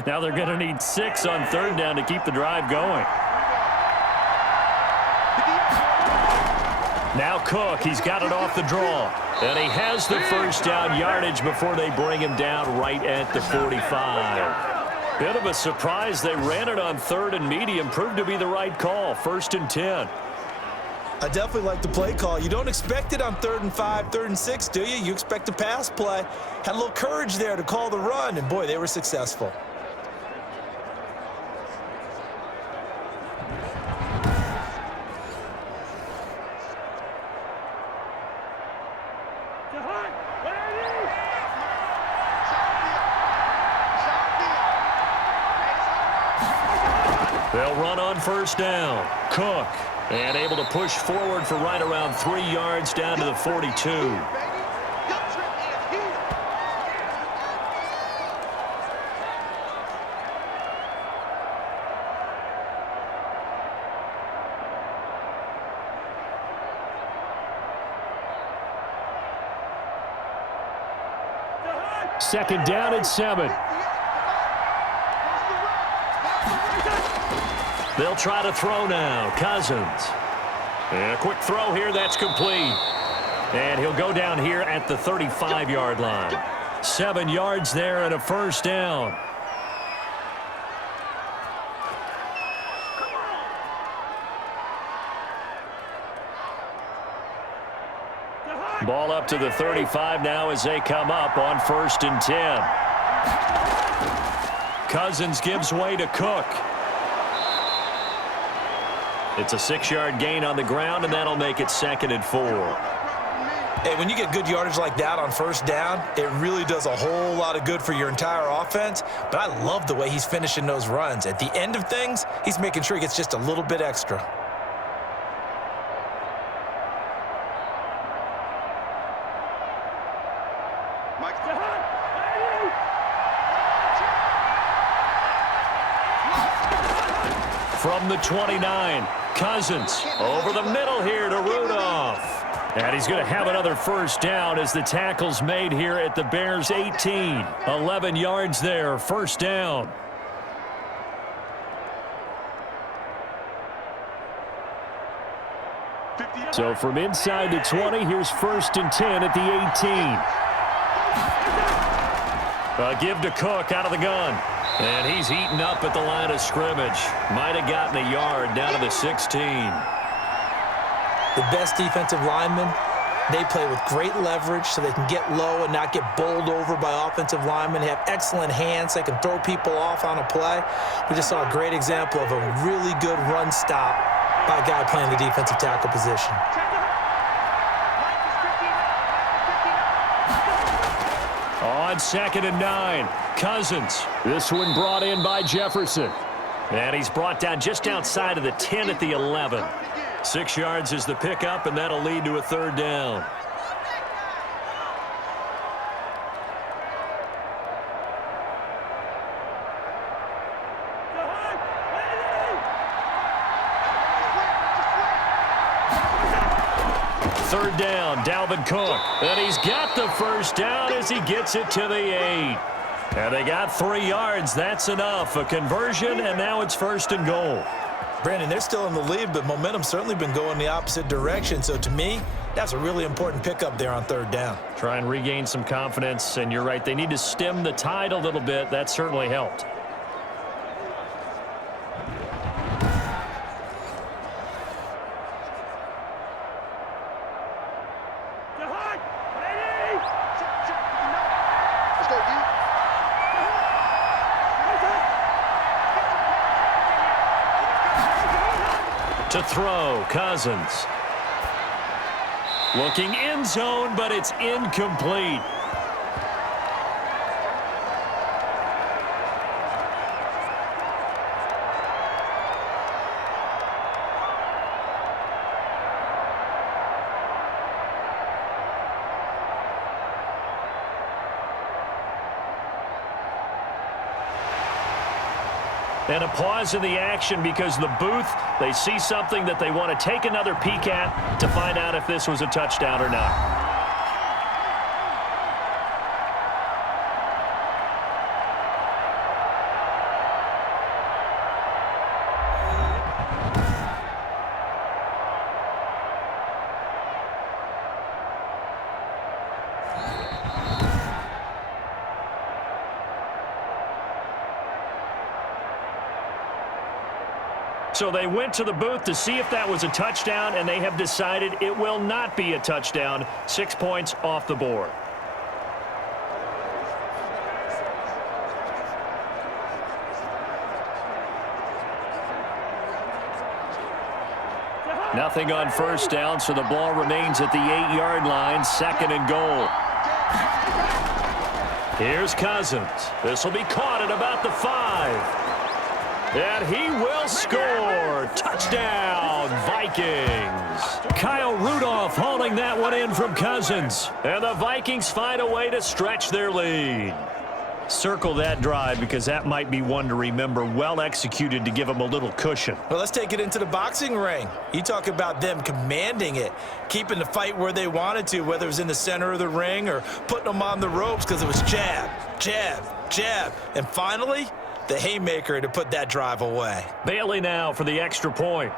Now they're going to need 6 on 3rd down to keep the drive going. Now Cook, he's got it off the draw. And he has the first down yardage before they bring him down right at the 45. Bit of a surprise. They ran it on 3rd and medium. Proved to be the right call. 1st and 10. I definitely like the play call. You don't expect it on 3rd and 5, 3rd and 6, do you? You expect a pass play. Had a little courage there to call the run, and boy, they were successful. They'll run on 1st down. Cook, and able to push forward for right around 3 yards down to the 42. Second down and 7. They'll try to throw now. Cousins. And a quick throw here. That's complete. And he'll go down here at the 35-yard line. 7 yards there and a first down. Ball up to the 35 now as they come up on 1st and 10. Cousins gives way to Cook. It's a 6-yard gain on the ground, and that'll make it 2nd and 4. Hey, when you get good yardage like that on 1st down, it really does a whole lot of good for your entire offense. But I love the way he's finishing those runs. At the end of things, he's making sure he gets just a little bit extra. From the 29, Cousins over the middle here to Rudolph. And he's going to have another first down as the tackle's made here at the Bears' 18. 11 yards there, first down. So from inside the 20, here's 1st and 10 at the 18. A give to Cook out of the gun. And he's eaten up at the line of scrimmage. Might have gotten a yard down to the 16. The best defensive linemen, they play with great leverage so they can get low and not get bowled over by offensive linemen. They have excellent hands. They can throw people off on a play. We just saw a great example of a really good run stop by a guy playing the defensive tackle position. On 2nd and 9, Cousins. This one brought in by Jefferson. And he's brought down just outside of the 10 at the 11. 6 yards is the pickup, and that'll lead to a 3rd down. Third down, Dalvin Cook. And he's got the first down as he gets it to the 8. And they got 3 yards. That's enough. A conversion, and now it's 1st and goal. Brandon, they're still in the lead, but momentum's certainly been going the opposite direction. So to me, that's a really important pickup there on 3rd down. Try and regain some confidence, and you're right. They need to stem the tide a little bit. That certainly helped. To throw, Cousins. Looking in zone, but it's incomplete. And a pause in the action because the booth, they see something that they want to take another peek at to find out if this was a touchdown or not. So they went to the booth to see if that was a touchdown, and they have decided it will not be a touchdown. 6 points off the board. Nothing on first down, so the ball remains at the 8-yard line, 2nd and goal. Here's Cousins. This will be caught at about the 5. And he will score. Touchdown, Vikings. Kyle Rudolph hauling that one in from Cousins. And the Vikings find a way to stretch their lead. Circle that drive because that might be one to remember. Well executed to give them a little cushion. Well, let's take it into the boxing ring. You talk about them commanding it, keeping the fight where they wanted to, whether it was in the center of the ring or putting them on the ropes because it was jab, jab, jab. And finally, the haymaker to put that drive away. Bailey now for the extra point.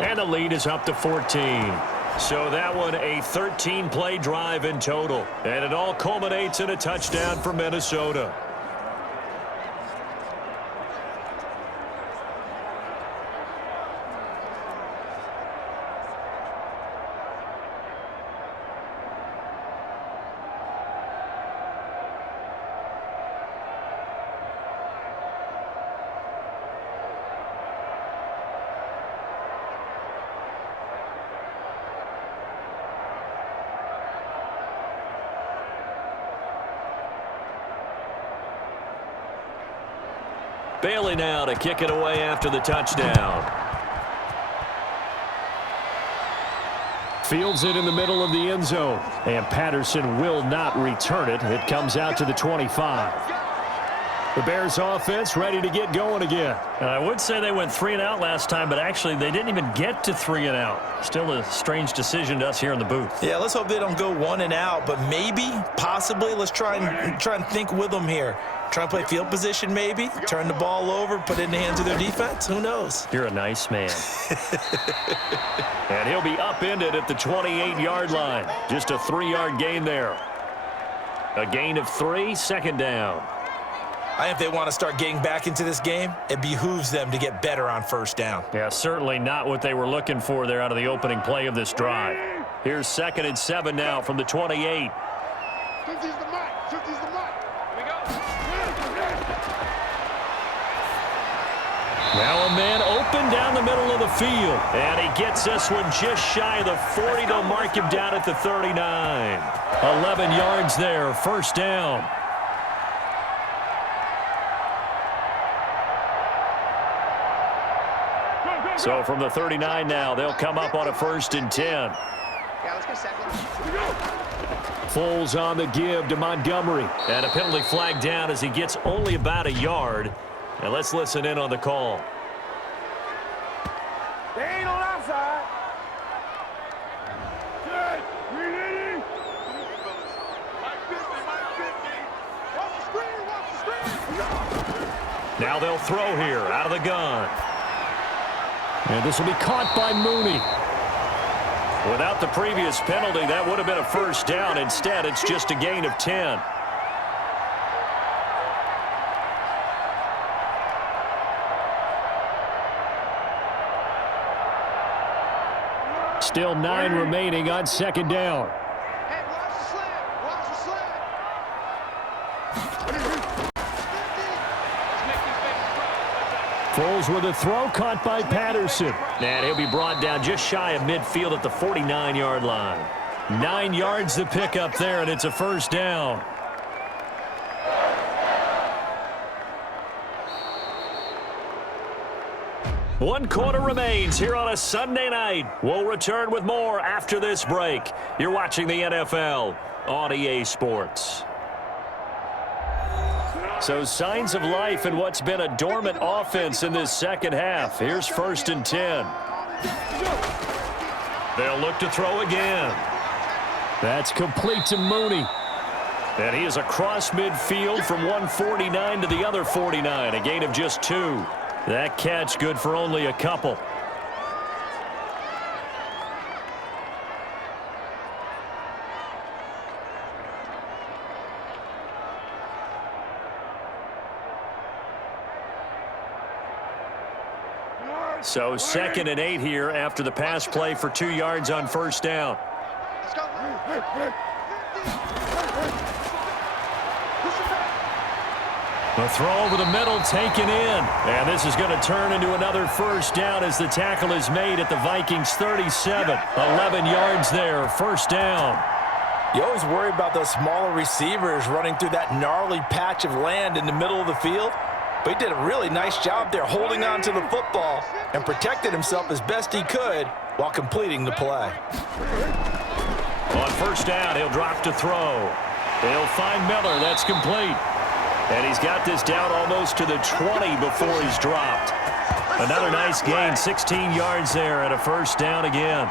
And the lead is up to 14. So that one a 13-play drive in total. And it all culminates in a touchdown for Minnesota. Bailey now to kick it away after the touchdown. Fields it in the middle of the end zone. And Patterson will not return it. It comes out to the 25. The Bears offense ready to get going again. And I would say they went 3 and out last time, but actually they didn't even get to 3 and out. Still a strange decision to us here in the booth. Yeah, let's hope they don't go 1 and out, but maybe, possibly, let's try and think with them here. Try and play field position maybe, turn the ball over, put it in the hands of their defense. Who knows? You're a nice man. And he'll be upended at the 28-yard line. Just a 3-yard gain there. A gain of 3, 2nd down. I think if they want to start getting back into this game, it behooves them to get better on first down. Yeah, certainly not what they were looking for there out of the opening play of this drive. Here's 2nd and 7 now from the 28. 50's the mark. 50's the mark. Here we go. Now a man open down the middle of the field. And he gets this one just shy of the 40. They'll mark him down at the 39. 11 yards there, 1st down. So from the 39 now, they'll come up on a 1st and 10. Yeah, let's go 2nd. Foles on the give to Montgomery. And a penalty flag down as he gets only about a yard. And let's listen in on the call. They ain't on our side. Good. Ready? Mike 50, Mike 50. Watch the screen, watch the screen. Now they'll throw here out of the gun. And this will be caught by Mooney. Without the previous penalty, that would have been a 1st down. Instead, it's just a gain of 10. Still 9 remaining on 2nd down. Hey, watch the slant. Watch the slant. 50. Let's make these Foles with a throw caught by Patterson. And he'll be brought down just shy of midfield at the 49-yard line. 9 yards to pick up there, and it's a first down. One quarter remains here on a Sunday night. We'll return with more after this break. You're watching the NFL on EA Sports. So signs of life in what's been a dormant offense in this second half. Here's 1st and 10. They'll look to throw again. That's complete to Mooney. And he is across midfield from 149 to the other 49, a gain of just 2. That catch good for only a couple. So 2nd and 8 here after the pass play for 2 yards on first down. The throw over the middle taken in. And this is going to turn into another first down as the tackle is made at the Vikings 37. 11 yards there, first down. You always worry about those smaller receivers running through that gnarly patch of land in the middle of the field. But he did a really nice job there holding on to the football and protected himself as best he could while completing the play. On first down, he'll drop to throw. He'll find Miller. That's complete. And he's got this down almost to the 20 before he's dropped. Another nice gain, 16 yards there and a first down again.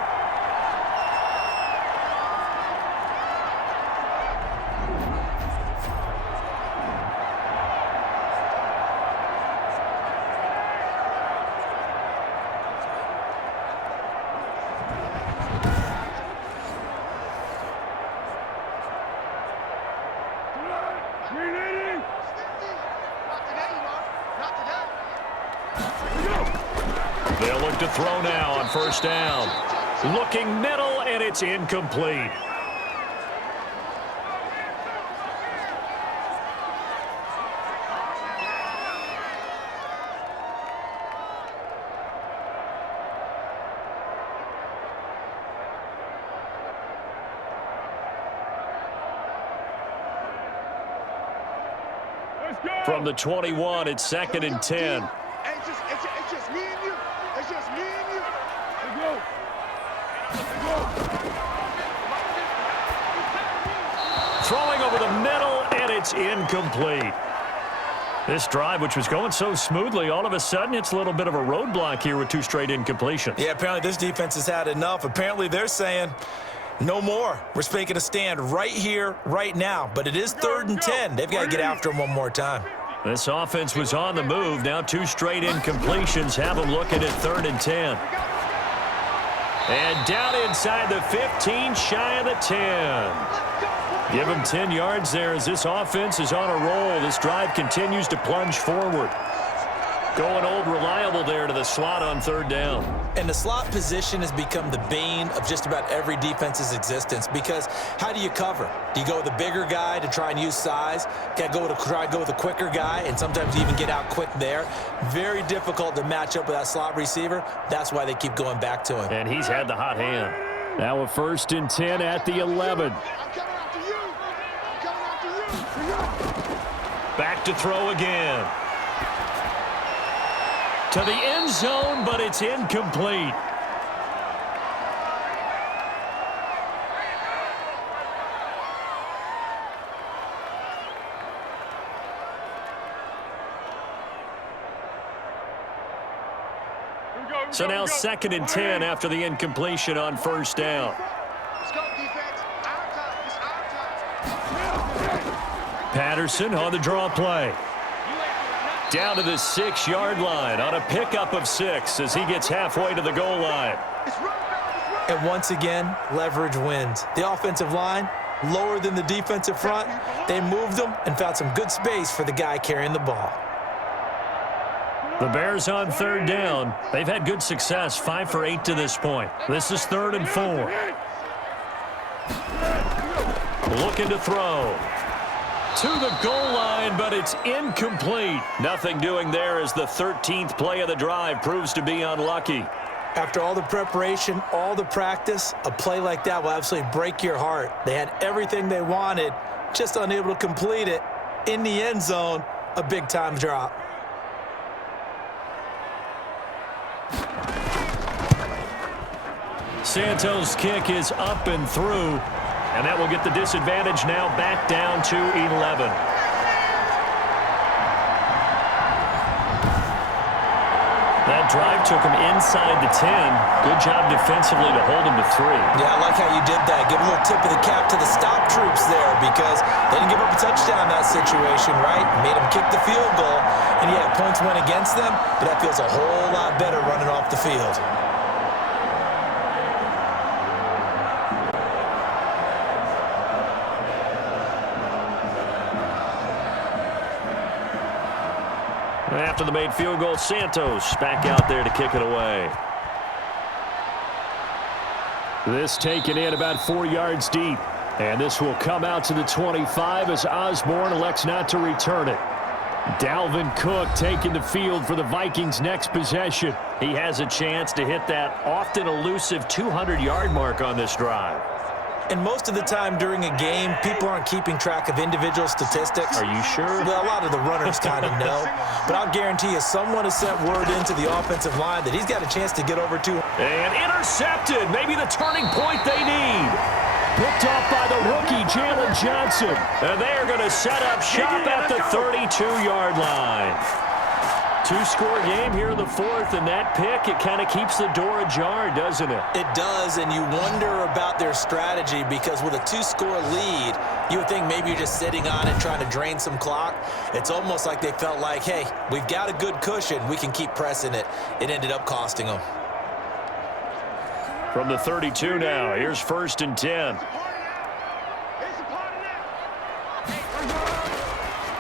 They'll look to throw now on first down. Looking middle, and it's incomplete. From the 21, it's 2nd and 10. It's just me and you. It's just me and you. Let's go. Throwing over the middle, and it's incomplete. This drive, which was going so smoothly, all of a sudden it's a little bit of a roadblock here with 2 straight incompletions. Yeah, apparently this defense has had enough. Apparently they're saying no more. We're making a stand right here, right now. But it is 3rd and 10. They've got to get after him one more time. This offense was on the move. Now 2 straight incompletions have them looking at 3rd and 10. And down inside the 15, shy of the 10. Give him 10 yards there as this offense is on a roll. This drive continues to plunge forward. Going old reliable there to the slot on 3rd down. And the slot position has become the bane of just about every defense's existence because how do you cover? Do you go with a bigger guy to try and use size? Got to try and go with a quicker guy, and sometimes you even get out quick there. Very difficult to match up with that slot receiver. That's why they keep going back to him. And he's had the hot hand. Now a 1st and 10 at the 11. Back to throw again. To the end zone, but it's incomplete. So now 2nd and 10 after the incompletion on first down. Let's go, defense. Our time. It's our time. Patterson on the draw play. Down to the 6-yard line on a pickup of 6 as he gets halfway to the goal line. And once again, leverage wins. The offensive line, lower than the defensive front. They moved them and found some good space for the guy carrying the ball. The Bears on 3rd down. They've had good success, 5 for 8 to this point. This is 3rd and 4. Looking to throw. To the goal line, but it's incomplete. Nothing doing there as the 13th play of the drive proves to be unlucky. After all the preparation, all the practice, a play like that will absolutely break your heart. They had everything they wanted, just unable to complete it. In the end zone, a big-time drop. Santos' kick is up and through, and that will get the disadvantage now back down to 11. That drive took him inside the 10. Good job defensively to hold him to 3. Yeah, I like how you did that. Give a little tip of the cap to the stop troops there because they didn't give up a touchdown in that situation, right? Made them kick the field goal, and yeah, points went against them, but that feels a whole lot better running off the field. After the made field goal, Santos back out there to kick it away. This taken in about 4 yards deep. And this will come out to the 25 as Osborne elects not to return it. Dalvin Cook taking the field for the Vikings' next possession. He has a chance to hit that often elusive 200-yard mark on this drive. And most of the time during a game, people aren't keeping track of individual statistics. Are you sure? Well, a lot of the runners kind of know. But I'll guarantee you someone has sent word into the offensive line that he's got a chance to get over to. And intercepted. Maybe the turning point they need. Picked off by the rookie, Jalen Johnson. And they are going to set up shop at the 32-yard line. Two-score game here in the fourth, and that pick, it kind of keeps the door ajar, doesn't it? It does, and you wonder about their strategy because with a two-score lead, you would think maybe you're just sitting on it trying to drain some clock. It's almost like they felt like, hey, we've got a good cushion. We can keep pressing it. It ended up costing them. From the 32 now, here's 1st and 10.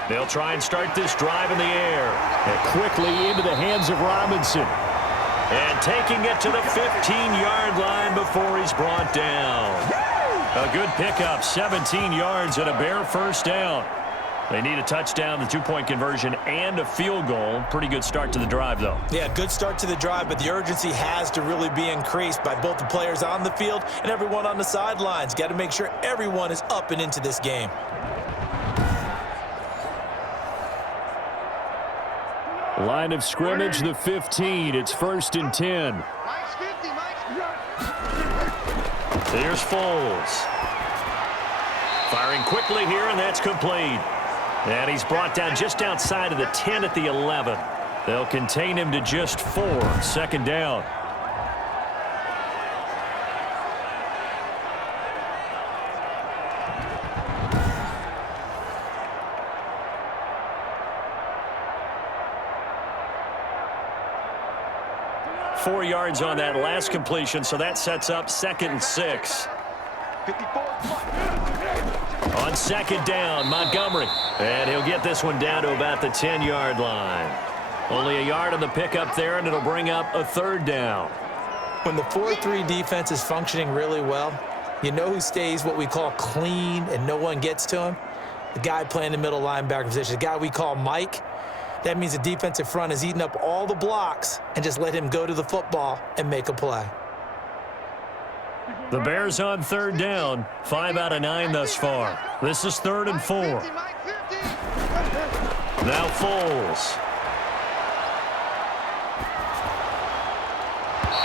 They'll try and start this drive in the air. And quickly into the hands of Robinson. And taking it to the 15-yard line before he's brought down. A good pickup, 17 yards and a bare first down. They need a touchdown, the two-point conversion, and a field goal. Pretty good start to the drive, though. Yeah, good start to the drive, but the urgency has to really be increased by both the players on the field and everyone on the sidelines. Got to make sure everyone is up and into this game. Line of scrimmage, the 15. It's 1st and 10. There's Foles. Firing quickly here, and that's complete. And he's brought down just outside of the 10 at the 11. They'll contain him to just 4. 2nd down. Four yards on that last completion, so that sets up 2nd and 6. On 2nd down, Montgomery. And he'll get this one down to about the 10-yard line. Only a yard on the pickup there, and it'll bring up a 3rd down. When the 4-3 defense is functioning really well, you know who stays what we call clean and no one gets to him? The guy playing the middle linebacker position, the guy we call Mike. That means the defensive front has eaten up all the blocks and just let him go to the football and make a play. The Bears on 3rd down, 5 out of 9 thus far. This is 3rd and 4. Now Foles.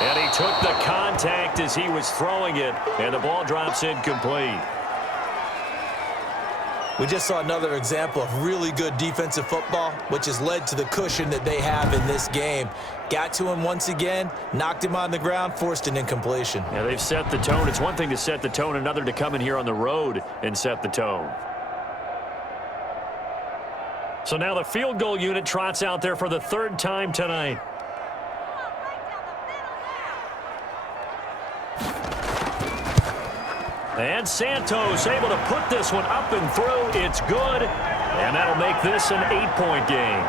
And he took the contact as he was throwing it, and the ball drops incomplete. We just saw another example of really good defensive football, which has led to the cushion that they have in this game. Got to him once again, knocked him on the ground, forced an incompletion. Yeah, they've set the tone. It's one thing to set the tone, another to come in here on the road and set the tone. So now the field goal unit trots out there for the 3rd time tonight. And Santos able to put this one up and through. It's good. And that'll make this an 8-point game.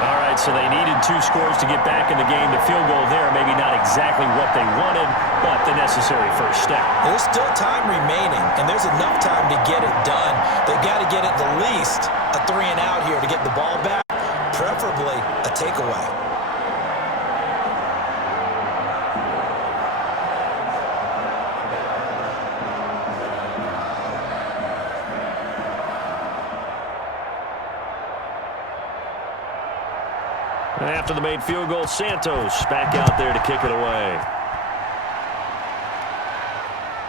All right, right, so they needed 2 scores to get back in the game. The field goal there, maybe not exactly what they wanted, but the necessary first step. There's still time remaining, and there's enough time to get it done. They've got to get at the least a 3-and-out here to get the ball back, preferably a takeaway. After the made field goal, Santos back out there to kick it away.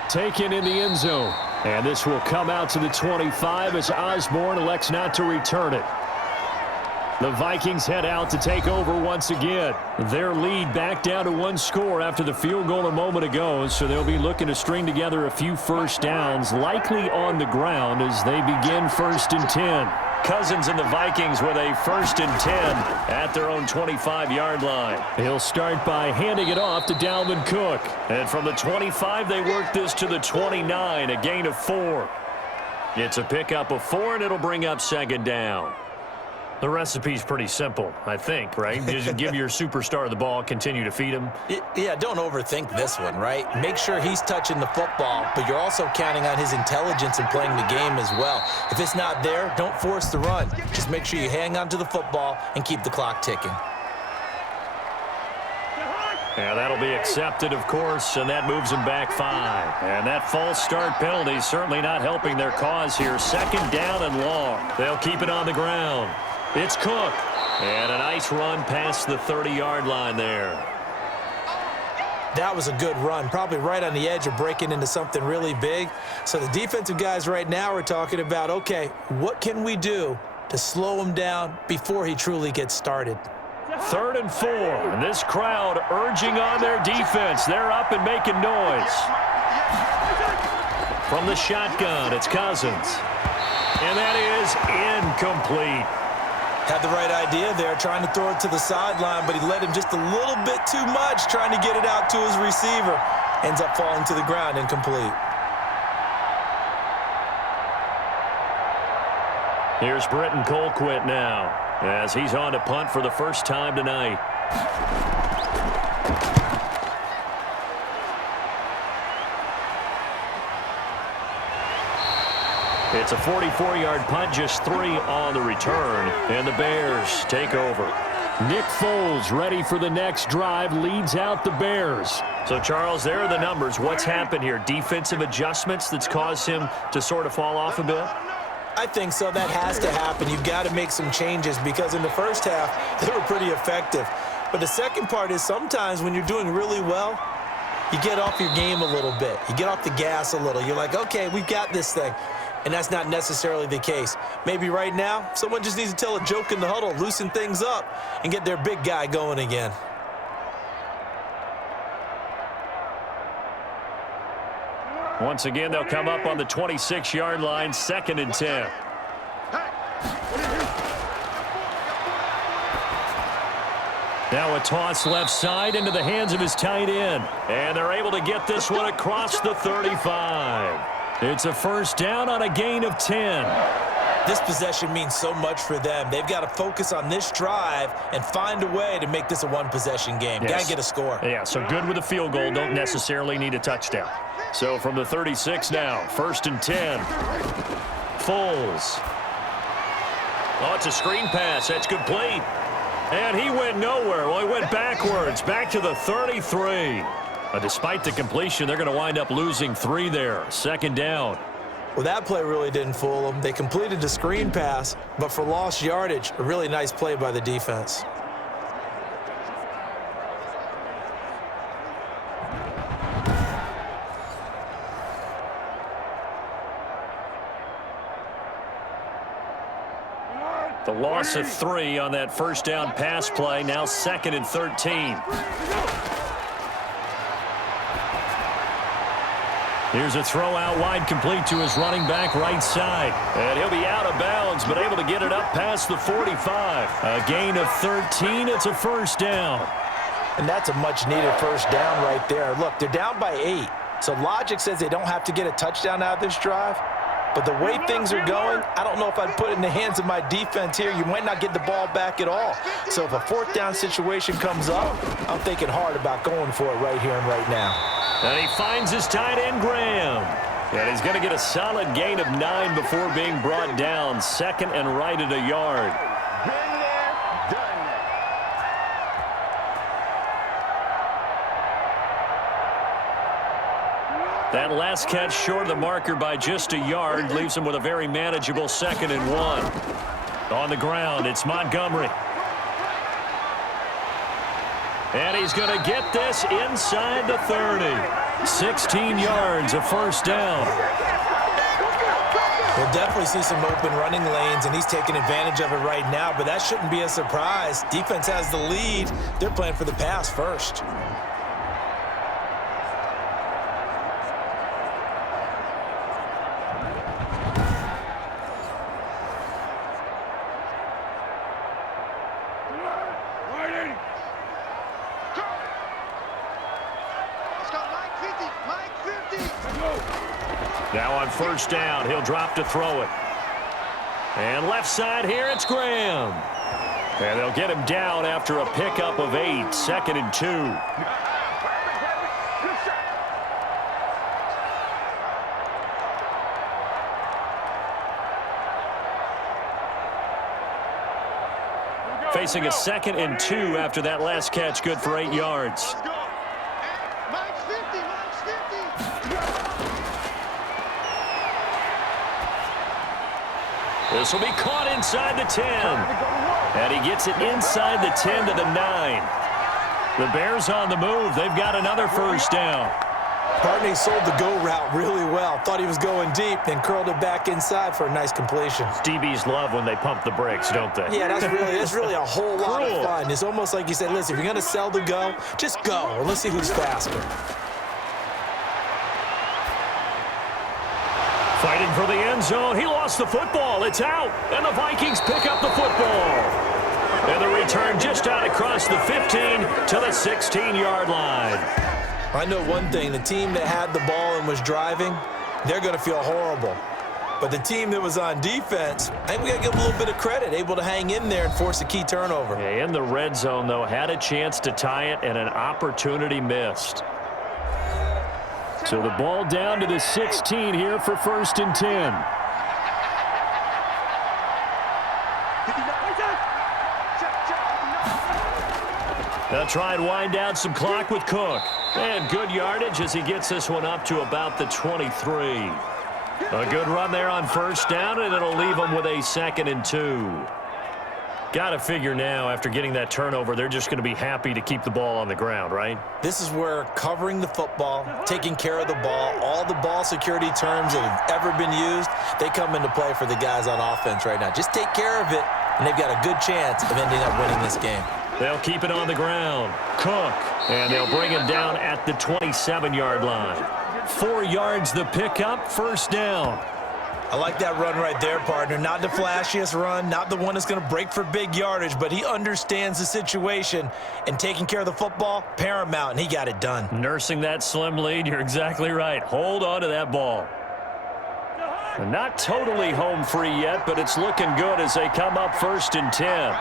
Taken in the end zone. And this will come out to the 25 as Osborne elects not to return it. The Vikings head out to take over once again. Their lead back down to 1 score after the field goal a moment ago, so they'll be looking to string together a few first downs, likely on the ground as they begin 1st and 10. Cousins and the Vikings with a 1st and 10 at their own 25-yard line. He'll start by handing it off to Dalvin Cook. And from the 25, they work this to the 29, a gain of 4. It's a pickup of 4, and it'll bring up 2nd down. The recipe's pretty simple, I think, right? Just give your superstar the ball, continue to feed him. Yeah, don't overthink this one, right? Make sure he's touching the football, but you're also counting on his intelligence in playing the game as well. If it's not there, don't force the run. Just make sure you hang on to the football and keep the clock ticking. Yeah, that'll be accepted, of course, and that moves them back 5. And that false start penalty certainly not helping their cause here. 2nd down and long. They'll keep it on the ground. It's Cook, and a nice run past the 30-yard line there. That was a good run, probably right on the edge of breaking into something really big. So the defensive guys right now are talking about, okay, what can we do to slow him down before he truly gets started? 3rd and 4, and this crowd urging on their defense. They're up and making noise. From the shotgun, it's Cousins. And that is incomplete. Had the right idea there, trying to throw it to the sideline, but he led him just a little bit too much, trying to get it out to his receiver. Ends up falling to the ground, incomplete. Here's Britton Colquitt now, as he's on to punt for the first time tonight. It's a 44-yard punt, just 3 on the return, and the Bears take over. Nick Foles ready for the next drive, leads out the Bears. So, Charles, there are the numbers. What's happened here? Defensive adjustments that's caused him to sort of fall off a bit? I think so. That has to happen. You've got to make some changes because in the first half, they were pretty effective. But the second part is sometimes when you're doing really well, you get off your game a little bit. You get off the gas a little. You're like, okay, we've got this thing. And that's not necessarily the case. Maybe right now, someone just needs to tell a joke in the huddle, loosen things up, and get their big guy going again. Once again, they'll come up on the 26-yard line, 2nd and 10. Now a toss left side into the hands of his tight end. And they're able to get this one across the 35. It's a 1st down on a gain of 10. This possession means so much for them. They've got to focus on this drive and find a way to make this a one-possession game. Yes. Got to get a score. Yeah, so good with a field goal. Don't necessarily need a touchdown. So from the 36 now, 1st and 10. Foles. Oh, it's a screen pass. That's complete. And he went nowhere. Well, he went backwards, back to the 33. Despite the completion, they're going to wind up losing 3 there. 2nd down. Well, that play really didn't fool them. They completed the screen pass, but for lost yardage, a really nice play by the defense. The loss of 3 on that 1st down pass play, now 2nd and 13. Here's a throw out wide, complete to his running back right side. And he'll be out of bounds, but able to get it up past the 45. A gain of 13. It's a 1st down. And that's a much-needed 1st down right there. Look, they're down by 8. So logic says they don't have to get a touchdown out of this drive. But the way things are going, I don't know if I'd put it in the hands of my defense here. You might not get the ball back at all. So if a fourth down situation comes up, I'm thinking hard about going for it right here and right now. And he finds his tight end, Graham. And he's going to get a solid gain of 9 before being brought down. Second and right at a yard. Been there, done that. That last catch short of the marker by just a yard leaves him with a very manageable 2nd and 1. On the ground, it's Montgomery. And he's going to get this inside the 30. 16 yards, a first down. We'll definitely see some open running lanes, and he's taking advantage of it right now, but that shouldn't be a surprise. Defense has the lead. They're playing for the pass first. Now on first down, he'll drop to throw it. And left side here, it's Graham. And they'll get him down after a pickup of 8, 2nd and 2. Facing a 2nd and 2 after that last catch, good for 8 yards. This will be caught inside the 10. And he gets it inside the 10 to the 9. The Bears on the move. They've got another first down. Partney sold the go route really well. Thought he was going deep, then curled it back inside for a nice completion. DBs love when they pump the brakes, don't they? Yeah, that's really a whole lot of fun. It's almost like you said, listen, if you're going to sell the go, just go, and let's see who's faster. Fighting for the end zone. He lost the football. It's out. And the Vikings pick up the football. And the return just out across the 15 to the 16-yard line. I know one thing. The team that had the ball and was driving, they're going to feel horrible. But the team that was on defense, I think we got to give them a little bit of credit, able to hang in there and force a key turnover. Yeah, in the red zone, though, had a chance to tie it and an opportunity missed. So the ball down to the 16 here for 1st and 10. They'll try and wind down some clock with Cook. And good yardage as he gets this one up to about the 23. A good run there on first down, and it'll leave them with a 2nd and 2. Got to figure now, after getting that turnover, they're just going to be happy to keep the ball on the ground, right? This is where covering the football, taking care of the ball, all the ball security terms that have ever been used, they come into play for the guys on offense right now. Just take care of it, and they've got a good chance of ending up winning this game. They'll keep it on the ground. Cook, and they'll bring him down at the 27-yard line. 4 yards the pickup, first down. I like that run right there, partner. Not the flashiest run, not the one that's going to break for big yardage, but he understands the situation, and taking care of the football, paramount, and he got it done. Nursing that slim lead, you're exactly right. Hold on to that ball. Not totally home free yet, but it's looking good as they come up 1st and 10.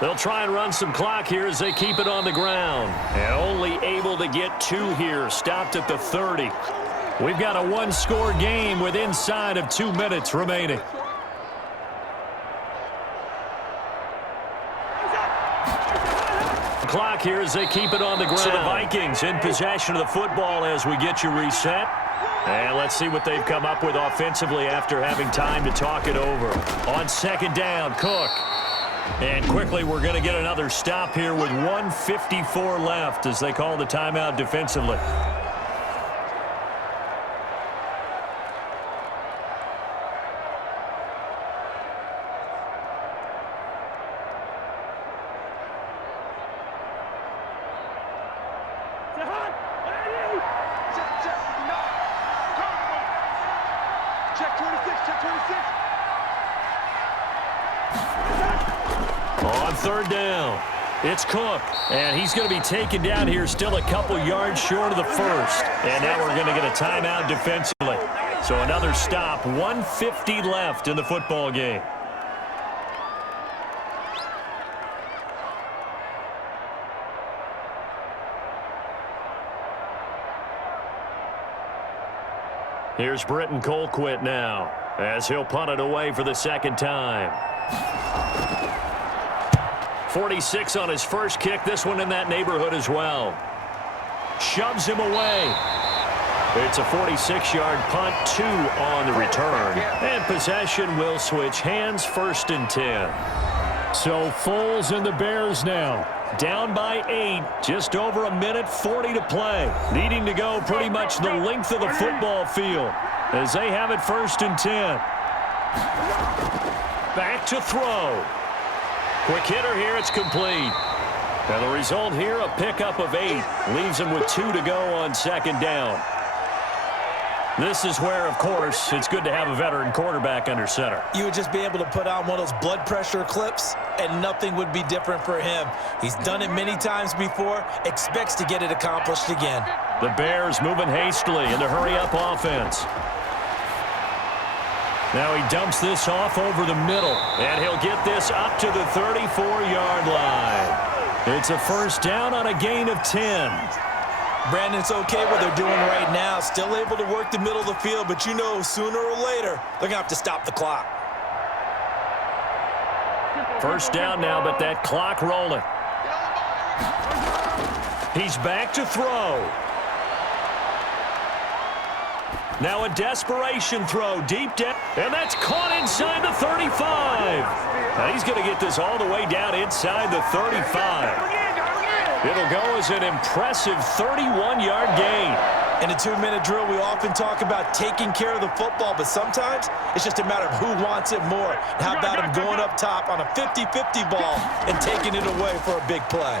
They'll try and run some clock here as they keep it on the ground. And only able to get 2 here, stopped at the 30. We've got a 1-score game with inside of 2 minutes remaining. Clock here as they keep it on the ground. So the Vikings in possession of the football as we get you reset. And let's see what they've come up with offensively after having time to talk it over. On 2nd down, Cook. And quickly, we're going to get another stop here with 1:54 left as they call the timeout defensively. On third down, it's Cook, and he's going to be taken down here still a couple yards short of the first. And now we're going to get a timeout defensively. So another stop, 1:50 left in the football game. Here's Britton Colquitt now, as he'll punt it away for the second time. 46 on his first kick, this one in that neighborhood as well. Shoves him away. It's a 46-yard punt, 2 on the return. And possession will switch hands, 1st and 10. So Foles and the Bears now, down by 8, just over a minute 40 to play. Needing to go pretty much the length of the football field as they have it 1st and 10. Back to throw. Quick hitter here, it's complete. And the result here, a pickup of 8. Leaves him with 2 to go on second down. This is where, of course, it's good to have a veteran quarterback under center. You would just be able to put on one of those blood pressure clips, and nothing would be different for him. He's done it many times before, expects to get it accomplished again. The Bears moving hastily in the hurry-up offense. Now he dumps this off over the middle, and he'll get this up to the 34-yard line. It's a first down on a gain of 10. Brandon, it's okay what they're doing right now. Still able to work the middle of the field, but you know sooner or later they're going to have to stop the clock. First down now, but that clock rolling. He's back to throw. Now a desperation throw deep down, and that's caught inside the 35. Now he's going to get this all the way down inside the 35. It'll go as an impressive 31-yard gain. In a 2-minute drill, we often talk about taking care of the football, but sometimes it's just a matter of who wants it more. How about him going up top on a 50-50 ball and taking it away for a big play?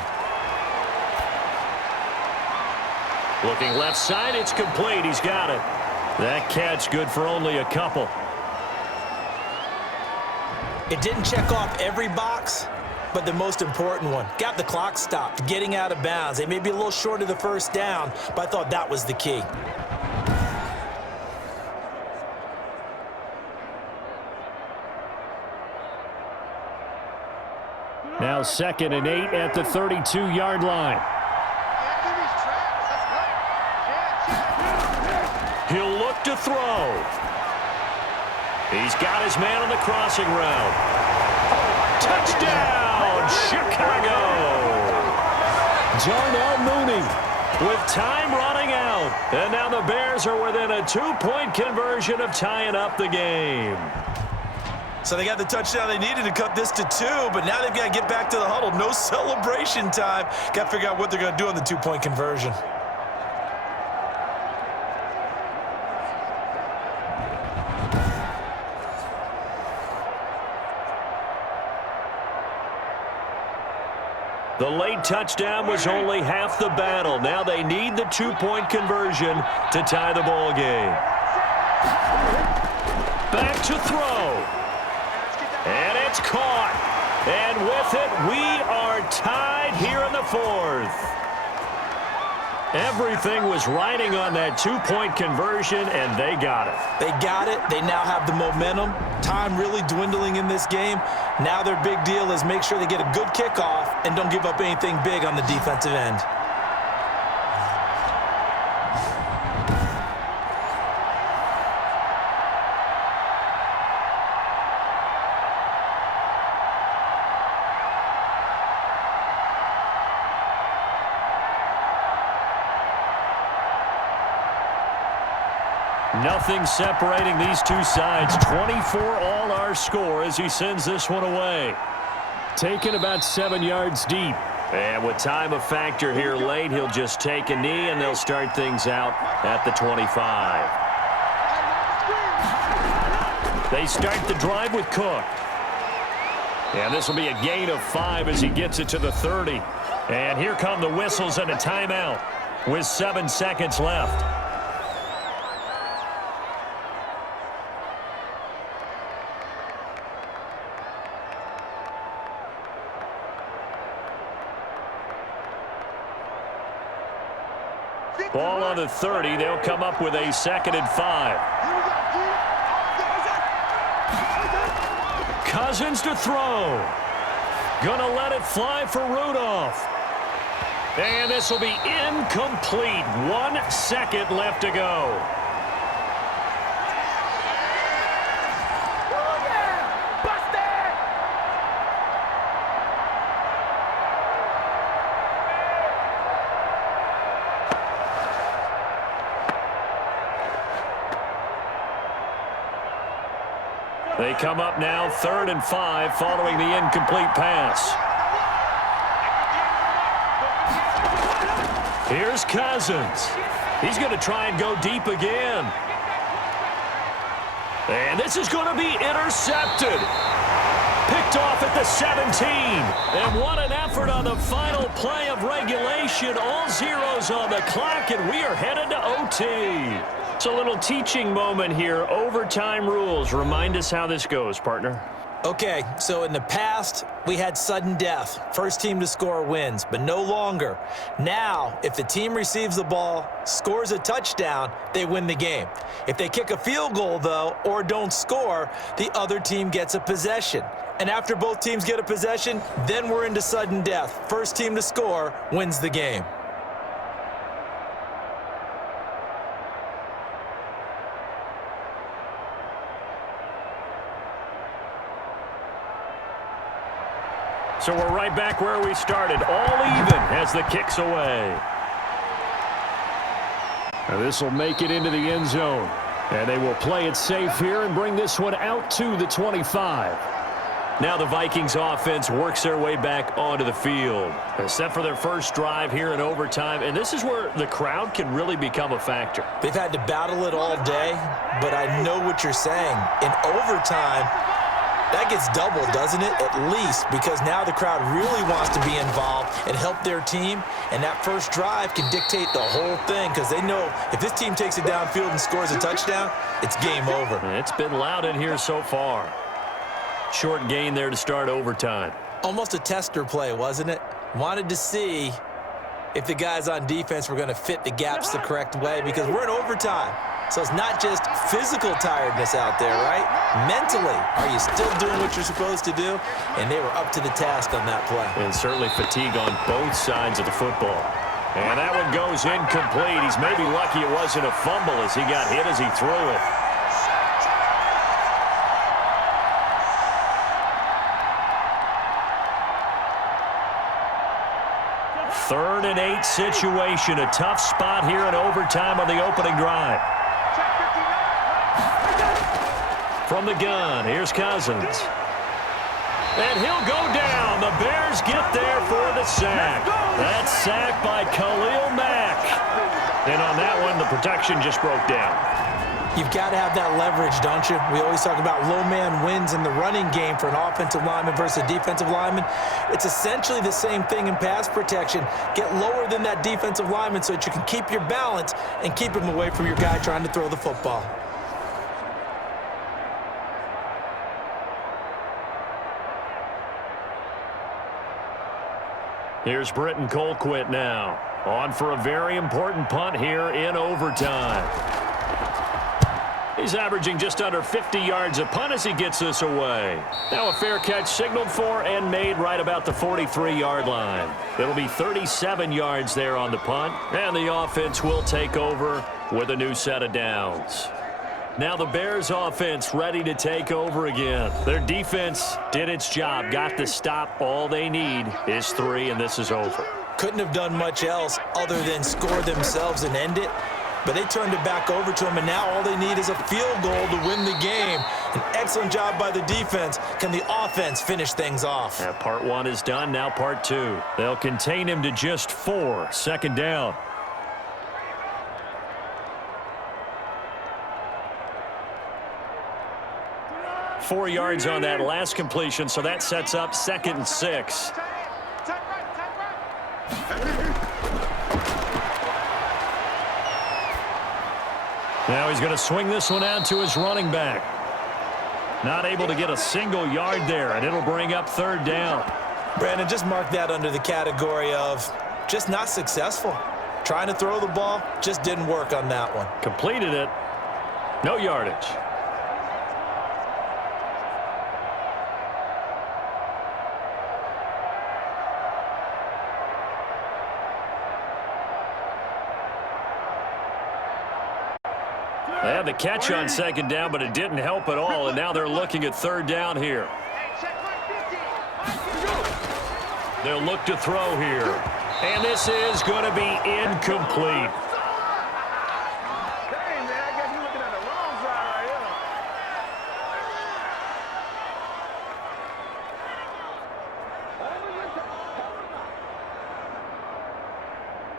Looking left side, it's complete. He's got it. That catch good for only a couple. It didn't check off every box, but the most important one. Got the clock stopped, getting out of bounds. They may be a little short of the first down, but I thought that was the key. Now 2nd and 8 at the 32-yard line. He'll look to throw. He's got his man on the crossing route. Touchdown, Chicago! Darnell Mooney with time running out. And now the Bears are within a 2-point conversion of tying up the game. So they got the touchdown they needed to cut this to 2, but now they've got to get back to the huddle. No celebration time. Got to figure out what they're going to do on the 2-point conversion. The late touchdown was only half the battle. Now they need the 2-point conversion to tie the ball game. Back to throw. And it's caught. And with it, we are tied here in the 4th. Everything was riding on that 2-point conversion, and they got it. They got it. They now have the momentum. Time really dwindling in this game. Now their big deal is make sure they get a good kickoff and don't give up anything big on the defensive end. Nothing separating these two sides. 24 all our score as he sends this one away. Taken about 7 yards deep. And with time a factor here late, he'll just take a knee and they'll start things out at the 25. They start the drive with Cook. And this will be a gain of 5 as he gets it to the 30. And here come the whistles and a timeout with 7 seconds left. Ball on the 30. They'll come up with a 2nd and 5. Cousins to throw. Gonna let it fly for Rudolph. And this will be incomplete. 1 second left to go. They come up now 3rd and 5 following the incomplete pass. Here's Cousins. He's going to try and go deep again. And this is going to be intercepted. Picked off at the 17. And what an effort on the final play of regulation. All zeros on the clock, and we are headed to OT. It's a little teaching moment here. Overtime rules. Remind us how this goes, partner. Okay, so in the past, we had sudden death. First team to score wins, but no longer. Now, if the team receives the ball, scores a touchdown, they win the game. If they kick a field goal, though, or don't score, the other team gets a possession. And after both teams get a possession, then we're into sudden death. First team to score wins the game. So we're right back where we started, all even as the kick's away. Now this will make it into the end zone. And they will play it safe here and bring this one out to the 25. Now the Vikings offense works their way back onto the field. They're set for their first drive here in overtime, and this is where the crowd can really become a factor. They've had to battle it all day, but I know what you're saying. In overtime, that gets doubled, doesn't it? At least, because now the crowd really wants to be involved and help their team, and that first drive can dictate the whole thing because they know if this team takes it downfield and scores a touchdown, it's game over. It's been loud in here so far. Short gain there to start overtime. Almost a tester play, wasn't it? Wanted to see if the guys on defense were going to fit the gaps the correct way because we're in overtime. So it's not just physical tiredness out there, right? Mentally, are you still doing what you're supposed to do? And they were up to the task on that play. And certainly fatigue on both sides of the football. And that one goes incomplete. He's maybe lucky it wasn't a fumble as he got hit as he threw it. Third and 8 situation. A tough spot here in overtime on the opening drive. From the gun, here's Cousins. And he'll go down. The Bears get there for the sack. That's sacked by Khalil Mack. And on that one, the protection just broke down. You've got to have that leverage, don't you? We always talk about low man wins in the running game for an offensive lineman versus a defensive lineman. It's essentially the same thing in pass protection. Get lower than that defensive lineman so that you can keep your balance and keep him away from your guy trying to throw the football. Here's Britton Colquitt now. On for a very important punt here in overtime. He's averaging just under 50 yards a punt as he gets this away. Now a fair catch signaled for and made right about the 43-yard line. It'll be 37 yards there on the punt, and the offense will take over with a new set of downs. Now the Bears offense ready to take over again. Their defense did its job, got the stop. All they need is 3, and this is over. Couldn't have done much else other than score themselves and end it. But they turned it back over to him, and now all they need is a field goal to win the game. An excellent job by the defense. Can the offense finish things off? Yeah, part 1 is done, now part 2. They'll contain him to just 4. Second down. Four yards on that last completion, so that sets up 2nd and 6. Now he's going to swing this one out to his running back. Not able to get a single yard there, and it'll bring up 3rd down. Brandon, just mark that under the category of just not successful. Trying to throw the ball, just didn't work on that one. Completed it. No yardage. They had the catch on second down, but it didn't help at all, and now they're looking at third down here. They'll look to throw here, and this is going to be incomplete.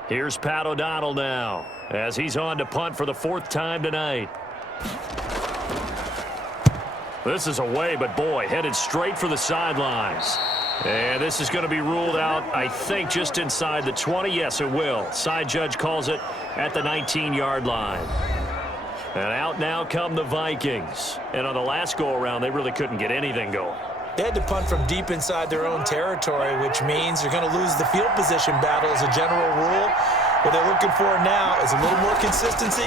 Here's Pat O'Donnell now, as he's on to punt for the 4th time tonight. This is away, but boy, headed straight for the sidelines. And this is going to be ruled out, I think, just inside the 20. Yes, it will. Side judge calls it at the 19-yard line. And out now come the Vikings. And on the last go-around, they really couldn't get anything going. They had to punt from deep inside their own territory, which means they're going to lose the field position battle as a general rule. What they're looking for now is a little more consistency,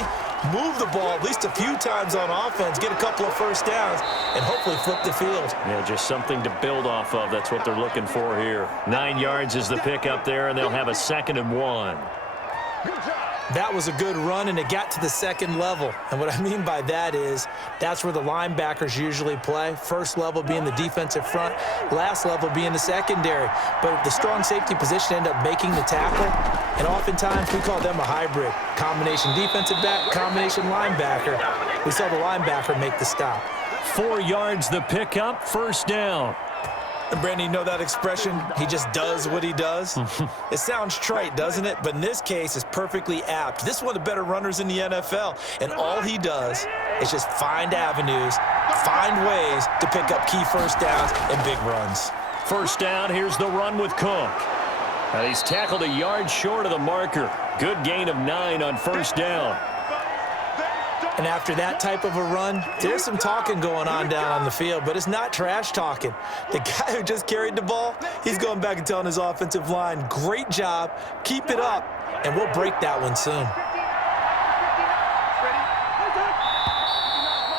move the ball at least a few times on offense, get a couple of first downs, and hopefully flip the field. Yeah, just something to build off of. That's what they're looking for here. 9 yards is the pick up there, and they'll have a 2nd and 1. That was a good run, and it got to the second level. And what I mean by that is that's where the linebackers usually play. First level being the defensive front, last level being the secondary. But the strong safety position ended up making the tackle, and oftentimes we call them a hybrid. Combination defensive back, combination linebacker. We saw the linebacker make the stop. 4 yards the pickup, 1st down. And Brandon, you know that expression, he just does what he does? It sounds trite, doesn't it? But in this case, it's perfectly apt. This is one of the better runners in the NFL, and all he does is just find avenues, find ways to pick up key first downs and big runs. 1st down, here's the run with Cook. And he's tackled a yard short of the marker. Good gain of 9 on 1st down. And after that type of a run, there's some talking going on down on the field, but it's not trash talking. The guy who just carried the ball, he's going back and telling his offensive line, great job, keep it up, and we'll break that one soon.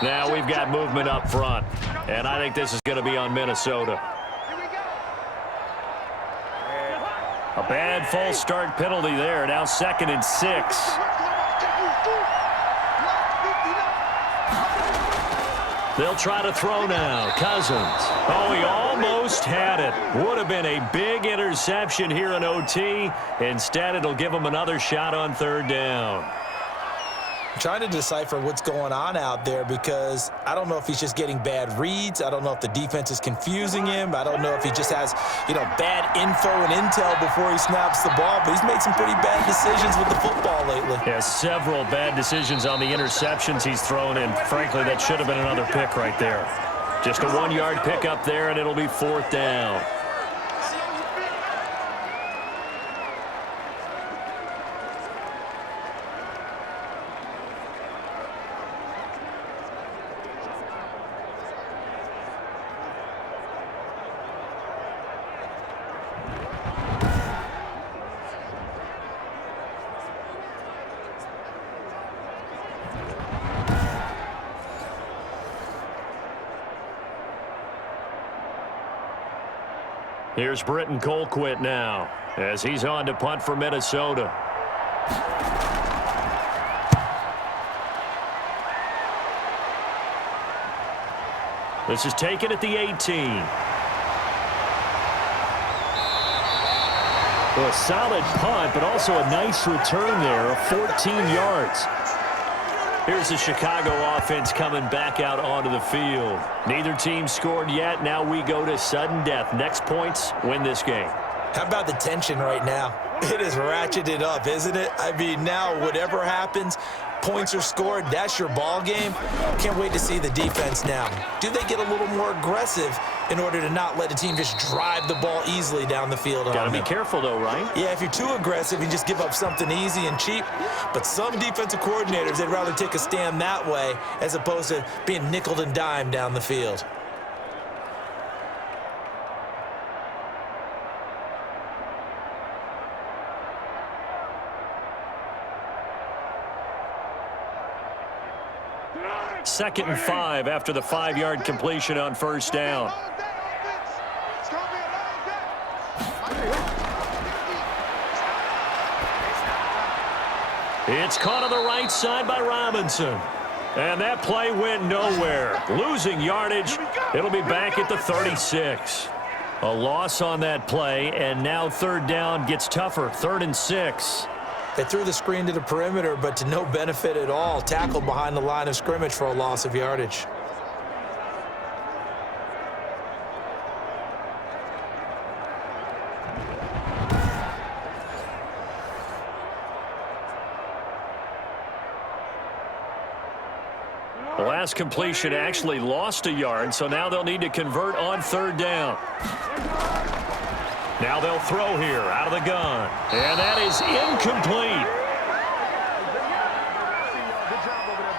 Now we've got movement up front, and I think this is going to be on Minnesota. A bad false start penalty there. Now 2nd and 6. They'll try to throw now. Cousins. Oh, he almost had it. Would have been a big interception here in OT. Instead, it'll give him another shot on 3rd down. I'm trying to decipher what's going on out there because I don't know if he's just getting bad reads. I don't know if the defense is confusing him. I don't know if he just has, bad info and intel before he snaps the ball. But he's made some pretty bad decisions with the football lately. Yeah, several bad decisions on the interceptions he's thrown in. Frankly, that should have been another pick right there. Just a 1-yard pick up there, and it'll be 4th down. Here's Britton Colquitt now, as he's on to punt for Minnesota. This is taken at the 18. Well, a solid punt, but also a nice return there of 14 yards. Here's the Chicago offense coming back out onto the field. Neither team scored yet. Now we go to sudden death. Next points win this game. How about the tension right now? It is ratcheted up, isn't it? I mean, now whatever happens, points are scored, that's your ball game. Can't wait to see the defense now. Do they get a little more aggressive in order to not let a team just drive the ball easily down the field? Got to be careful, though, right? Yeah, if you're too aggressive, you just give up something easy and cheap. But some defensive coordinators, they'd rather take a stand that way as opposed to being nickeled and dimed down the field. 2nd and 5 after the 5-yard completion on first down. It's gonna be a long day. It's caught on the right side by Robinson. And that play went nowhere. Losing yardage. It'll be back at the 36. A loss on that play, and now 3rd down gets tougher. 3rd and 6. They threw the screen to the perimeter, but to no benefit at all. Tackled behind the line of scrimmage for a loss of yardage. The last completion actually lost a yard, so now they'll need to convert on 3rd down. Now they'll throw here out of the gun. And that is incomplete. Good job over there,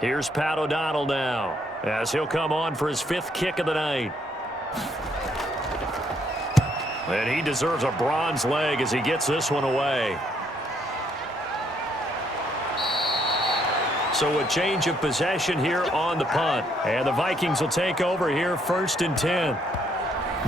baby. Here's Pat O'Donnell now, as he'll come on for his 5th kick of the night. And he deserves a bronze leg as he gets this one away. So a change of possession here on the punt. And the Vikings will take over here 1st and 10.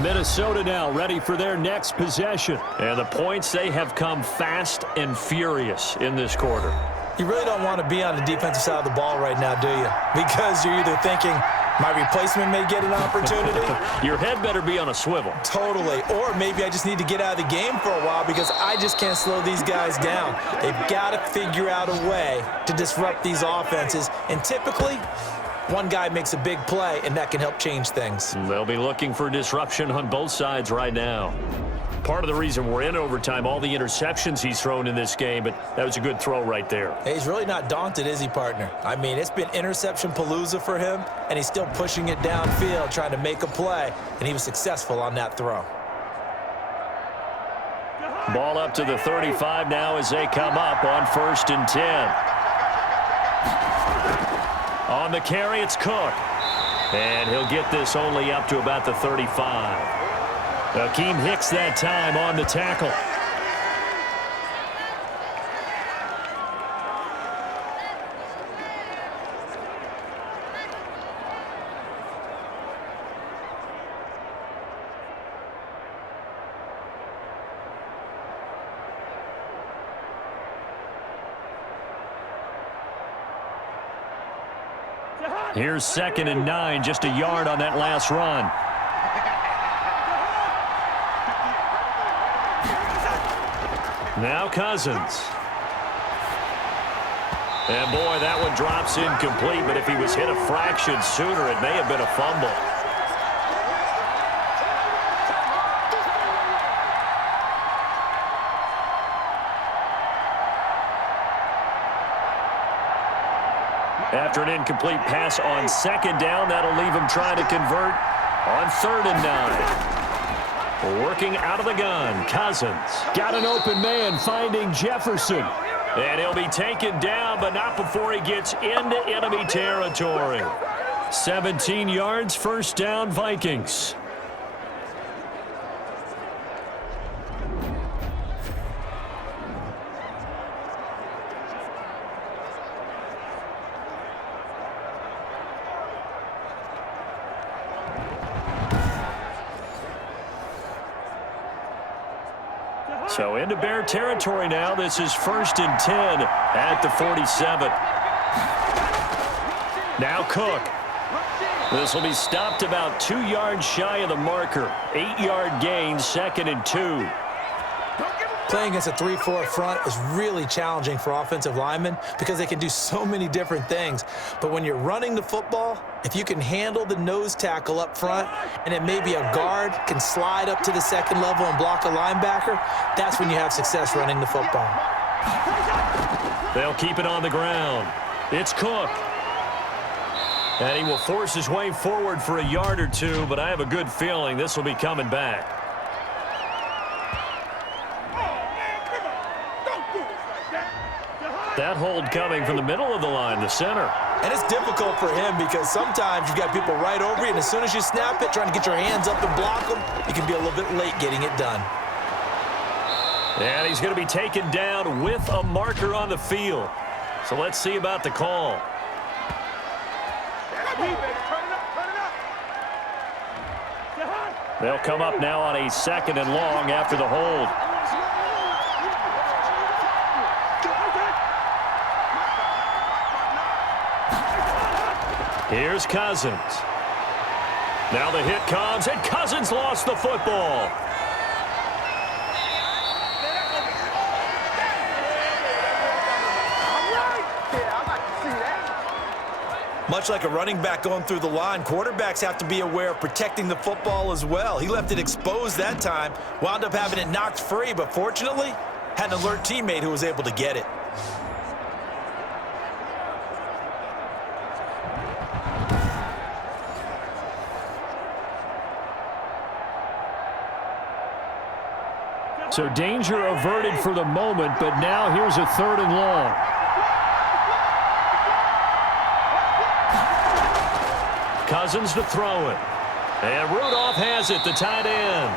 Minnesota now ready for their next possession. And the points, they have come fast and furious in this quarter. You really don't want to be on the defensive side of the ball right now, do you? Because you're either thinking, my replacement may get an opportunity. Your head better be on a swivel. Totally. Or maybe I just need to get out of the game for a while because I just can't slow these guys down. They've got to figure out a way to disrupt these offenses. And typically, one guy makes a big play, and that can help change things. They'll be looking for disruption on both sides right now. Part of the reason we're in overtime, all the interceptions he's thrown in this game, but that was a good throw right there. Hey, he's really not daunted, is he, partner? I mean, it's been interception palooza for him, and he's still pushing it downfield, trying to make a play, and he was successful on that throw. Ball up to the 35 now as they come up on 1st and 10. On the carry, it's Cook. And he'll get this only up to about the 35. Akeem Hicks that time on the tackle. Here's 2nd and 9, just a yard on that last run. Now Cousins. And boy, that one drops incomplete, but if he was hit a fraction sooner, it may have been a fumble. After an incomplete pass on 2nd down, that'll leave him trying to convert on 3rd and 9. Working out of the gun, Cousins. Got an open man finding Jefferson. And he'll be taken down, but not before he gets into enemy territory. 17 yards, 1st down, Vikings. So into Bear territory now. This is 1st and 10 at the 47. Now Cook. This will be stopped about 2 yards shy of the marker. 8-yard gain, 2nd and 2. Playing against a 3-4 front is really challenging for offensive linemen because they can do so many different things. But when you're running the football, if you can handle the nose tackle up front and then maybe a guard can slide up to the 2nd level and block a linebacker, that's when you have success running the football. They'll keep it on the ground. It's Cook. And he will force his way forward for a yard or two, but I have a good feeling this will be coming back. That hold coming from the middle of the line, the center. And it's difficult for him because sometimes you've got people right over you, and as soon as you snap it, trying to get your hands up and block them, you can be a little bit late getting it done. And he's going to be taken down with a marker on the field. So let's see about the call. They'll come up now on a 2nd and long after the hold. Here's Cousins. Now the hit comes, and Cousins lost the football. Much like a running back going through the line, quarterbacks have to be aware of protecting the football as well. He left it exposed that time, wound up having it knocked free, but fortunately, had an alert teammate who was able to get it. So danger averted for the moment, but now here's a 3rd and long. Cousins to throw it. And Rudolph has it, the tight end.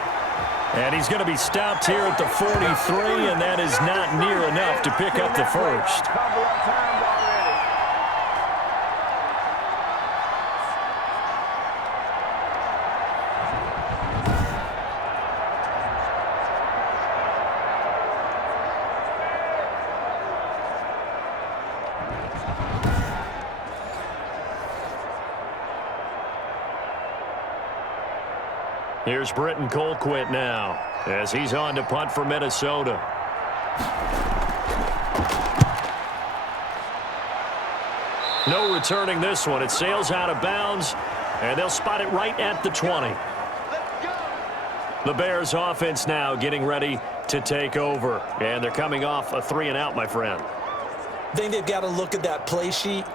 And he's going to be stopped here at the 43, and that is not near enough to pick up the first. Here's Britton Colquitt now as he's on to punt for Minnesota. No returning this one. It sails out of bounds, and they'll spot it right at the 20. The Bears offense now getting ready to take over, and they're coming off a 3-and-out, my friend. I think they've got to look at that play sheet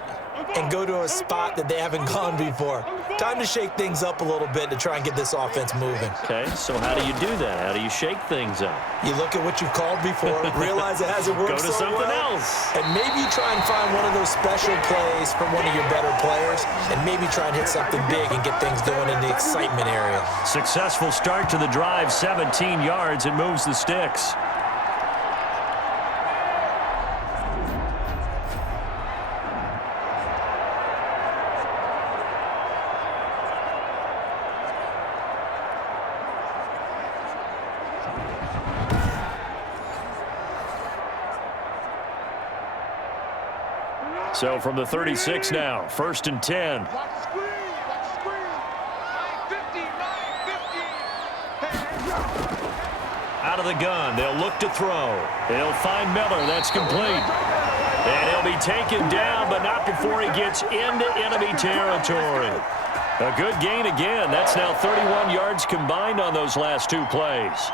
and go to a spot that they haven't gone before. Time to shake things up a little bit to try and get this offense moving. Okay, so how do you do that? How do you shake things up? You look at what you've called before, realize it hasn't worked Go to so something well, else. and maybe try and find one of those special plays from one of your better players, and maybe try and hit something big and get things going in the excitement area. Successful start to the drive, 17 yards, and moves the sticks. So from the 36 now, 1st and 10. Out of the gun, they'll look to throw. They'll find Miller, that's complete. And he'll be taken down, but not before he gets into enemy territory. A good gain again. That's now 31 yards combined on those last 2 plays.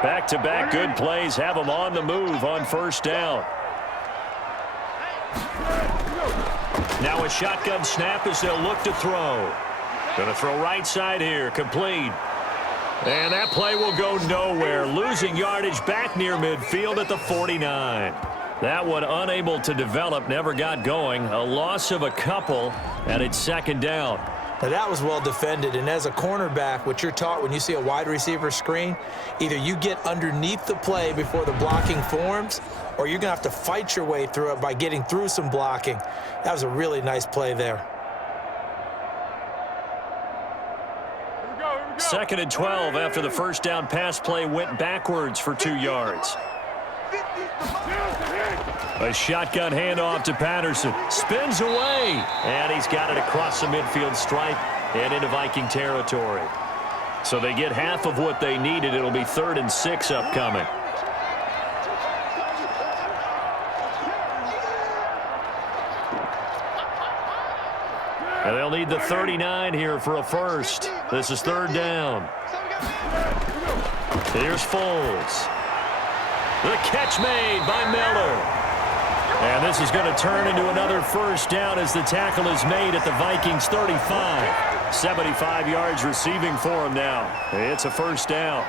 Back-to-back good plays have them on the move on 1st down. Now a shotgun snap as they'll look to throw. Going to throw right side here, complete. And that play will go nowhere, losing yardage back near midfield at the 49. That one unable to develop, never got going. A loss of a couple, and it's 2nd down. Now that was well defended, and as a cornerback, what you're taught when you see a wide receiver screen, either you get underneath the play before the blocking forms, or you're going to have to fight your way through it by getting through some blocking. That was a really nice play there. 2nd and 12 after the 1st down pass play went backwards for 2 yards. A shotgun handoff to Patterson. Spins away. And he's got it across the midfield stripe and into Viking territory. So they get half of what they needed. It'll be 3rd and 6 upcoming. And they'll need the 39 here for a first. This is 3rd down. Here's Foles. The catch made by Miller. And this is going to turn into another 1st down as the tackle is made at the Vikings 35. 75 yards receiving for him now. It's a 1st down.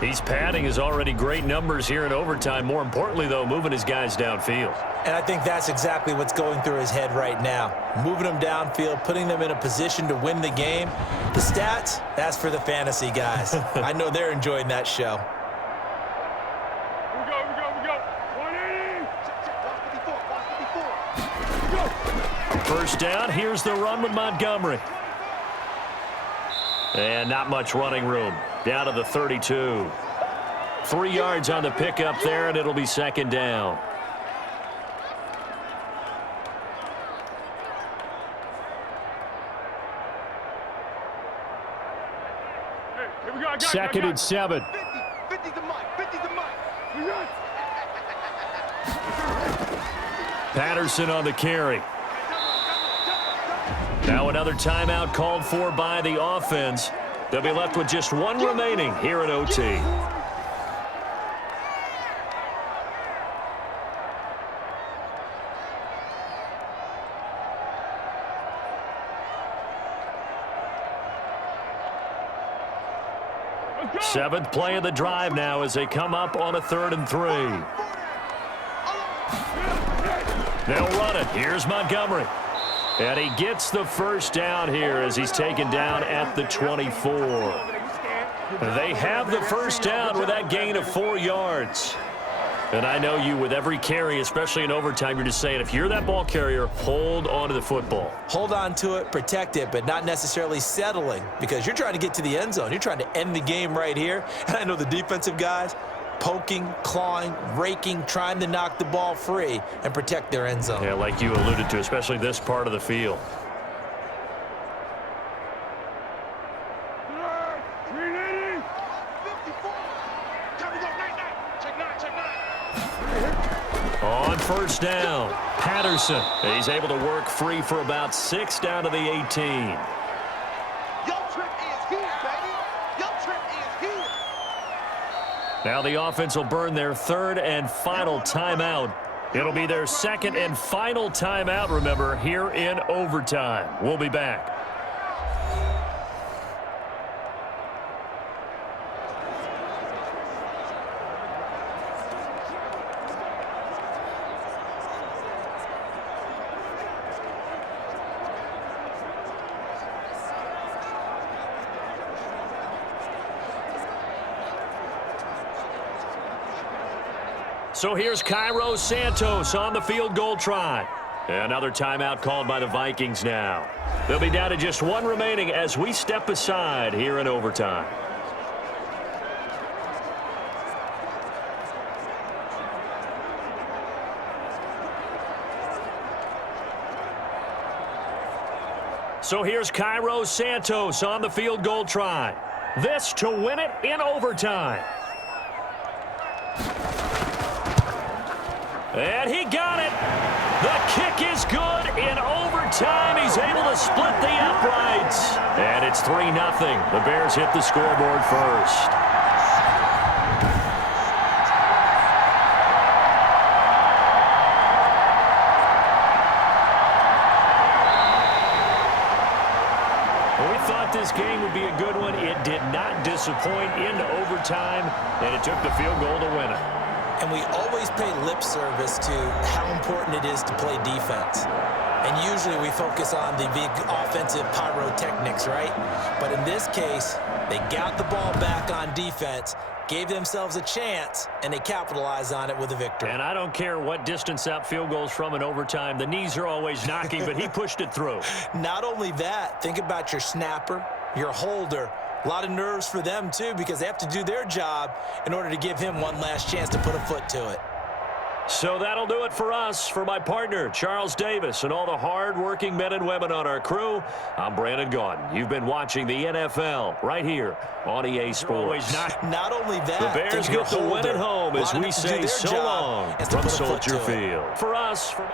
He's padding his already great numbers here in overtime. More importantly, though, moving his guys downfield. And I think that's exactly what's going through his head right now. Moving them downfield, putting them in a position to win the game. The stats, that's for the fantasy guys. I know they're enjoying that show. We go. 180. Watch 54. Go. First down, here's the run with Montgomery. And not much running room. Down to the 32. 3 yards on the pickup there, and it'll be second down. Hey, here we go. Second and 7. 50 the mic. Patterson on the carry. Now another timeout called for by the offense. They'll be left with just one remaining here at OT. Seventh play of the drive now as they come up on a 3rd and 3. They'll run it. Here's Montgomery. And he gets the first down here as he's taken down at the 24. They have the first down with that gain of 4 yards. And I know you, with every carry, especially in overtime, you're just saying, if you're that ball carrier, hold on to the football. Hold on to it, protect it, but not necessarily settling, because you're trying to get to the end zone. You're trying to end the game right here. And I know the defensive guys, poking, clawing, raking, trying to knock the ball free and protect their end zone. Yeah, like you alluded to, especially this part of the field. On first down, Patterson. He's able to work free for about 6 down to the 18. Your trip is here, baby. Your trip is here. Now the offense will burn their 3rd and final timeout. It'll be their 2nd and final timeout, remember, here in overtime. We'll be back. So here's Cairo Santos on the field goal try. Another timeout called by the Vikings now. They'll be down to just one remaining as we step aside here in overtime. So here's Cairo Santos on the field goal try. This to win it in overtime. And he got it. The kick is good in overtime. He's able to split the uprights. And it's 3-0. The Bears hit the scoreboard first. Well, we thought this game would be a good one. It did not disappoint into overtime, and it took the field goal to win it. And we always pay lip service to how important it is to play defense. And usually we focus on the big offensive pyrotechnics, right? But in this case, they got the ball back on defense, gave themselves a chance, and they capitalized on it with a victory. And I don't care what distance that field goes from in overtime. The knees are always knocking, but he pushed it through. Not only that, think about your snapper, your holder. A lot of nerves for them, too, because they have to do their job in order to give him one last chance to put a foot to it. So that'll do it for us. For my partner, Charles Davis, and all the hard-working men and women on our crew, I'm Brandon Gaudin. You've been watching the NFL right here on EA Sports. Not only that, the Bears get the win at home as we say so long from Soldier Field. For us, for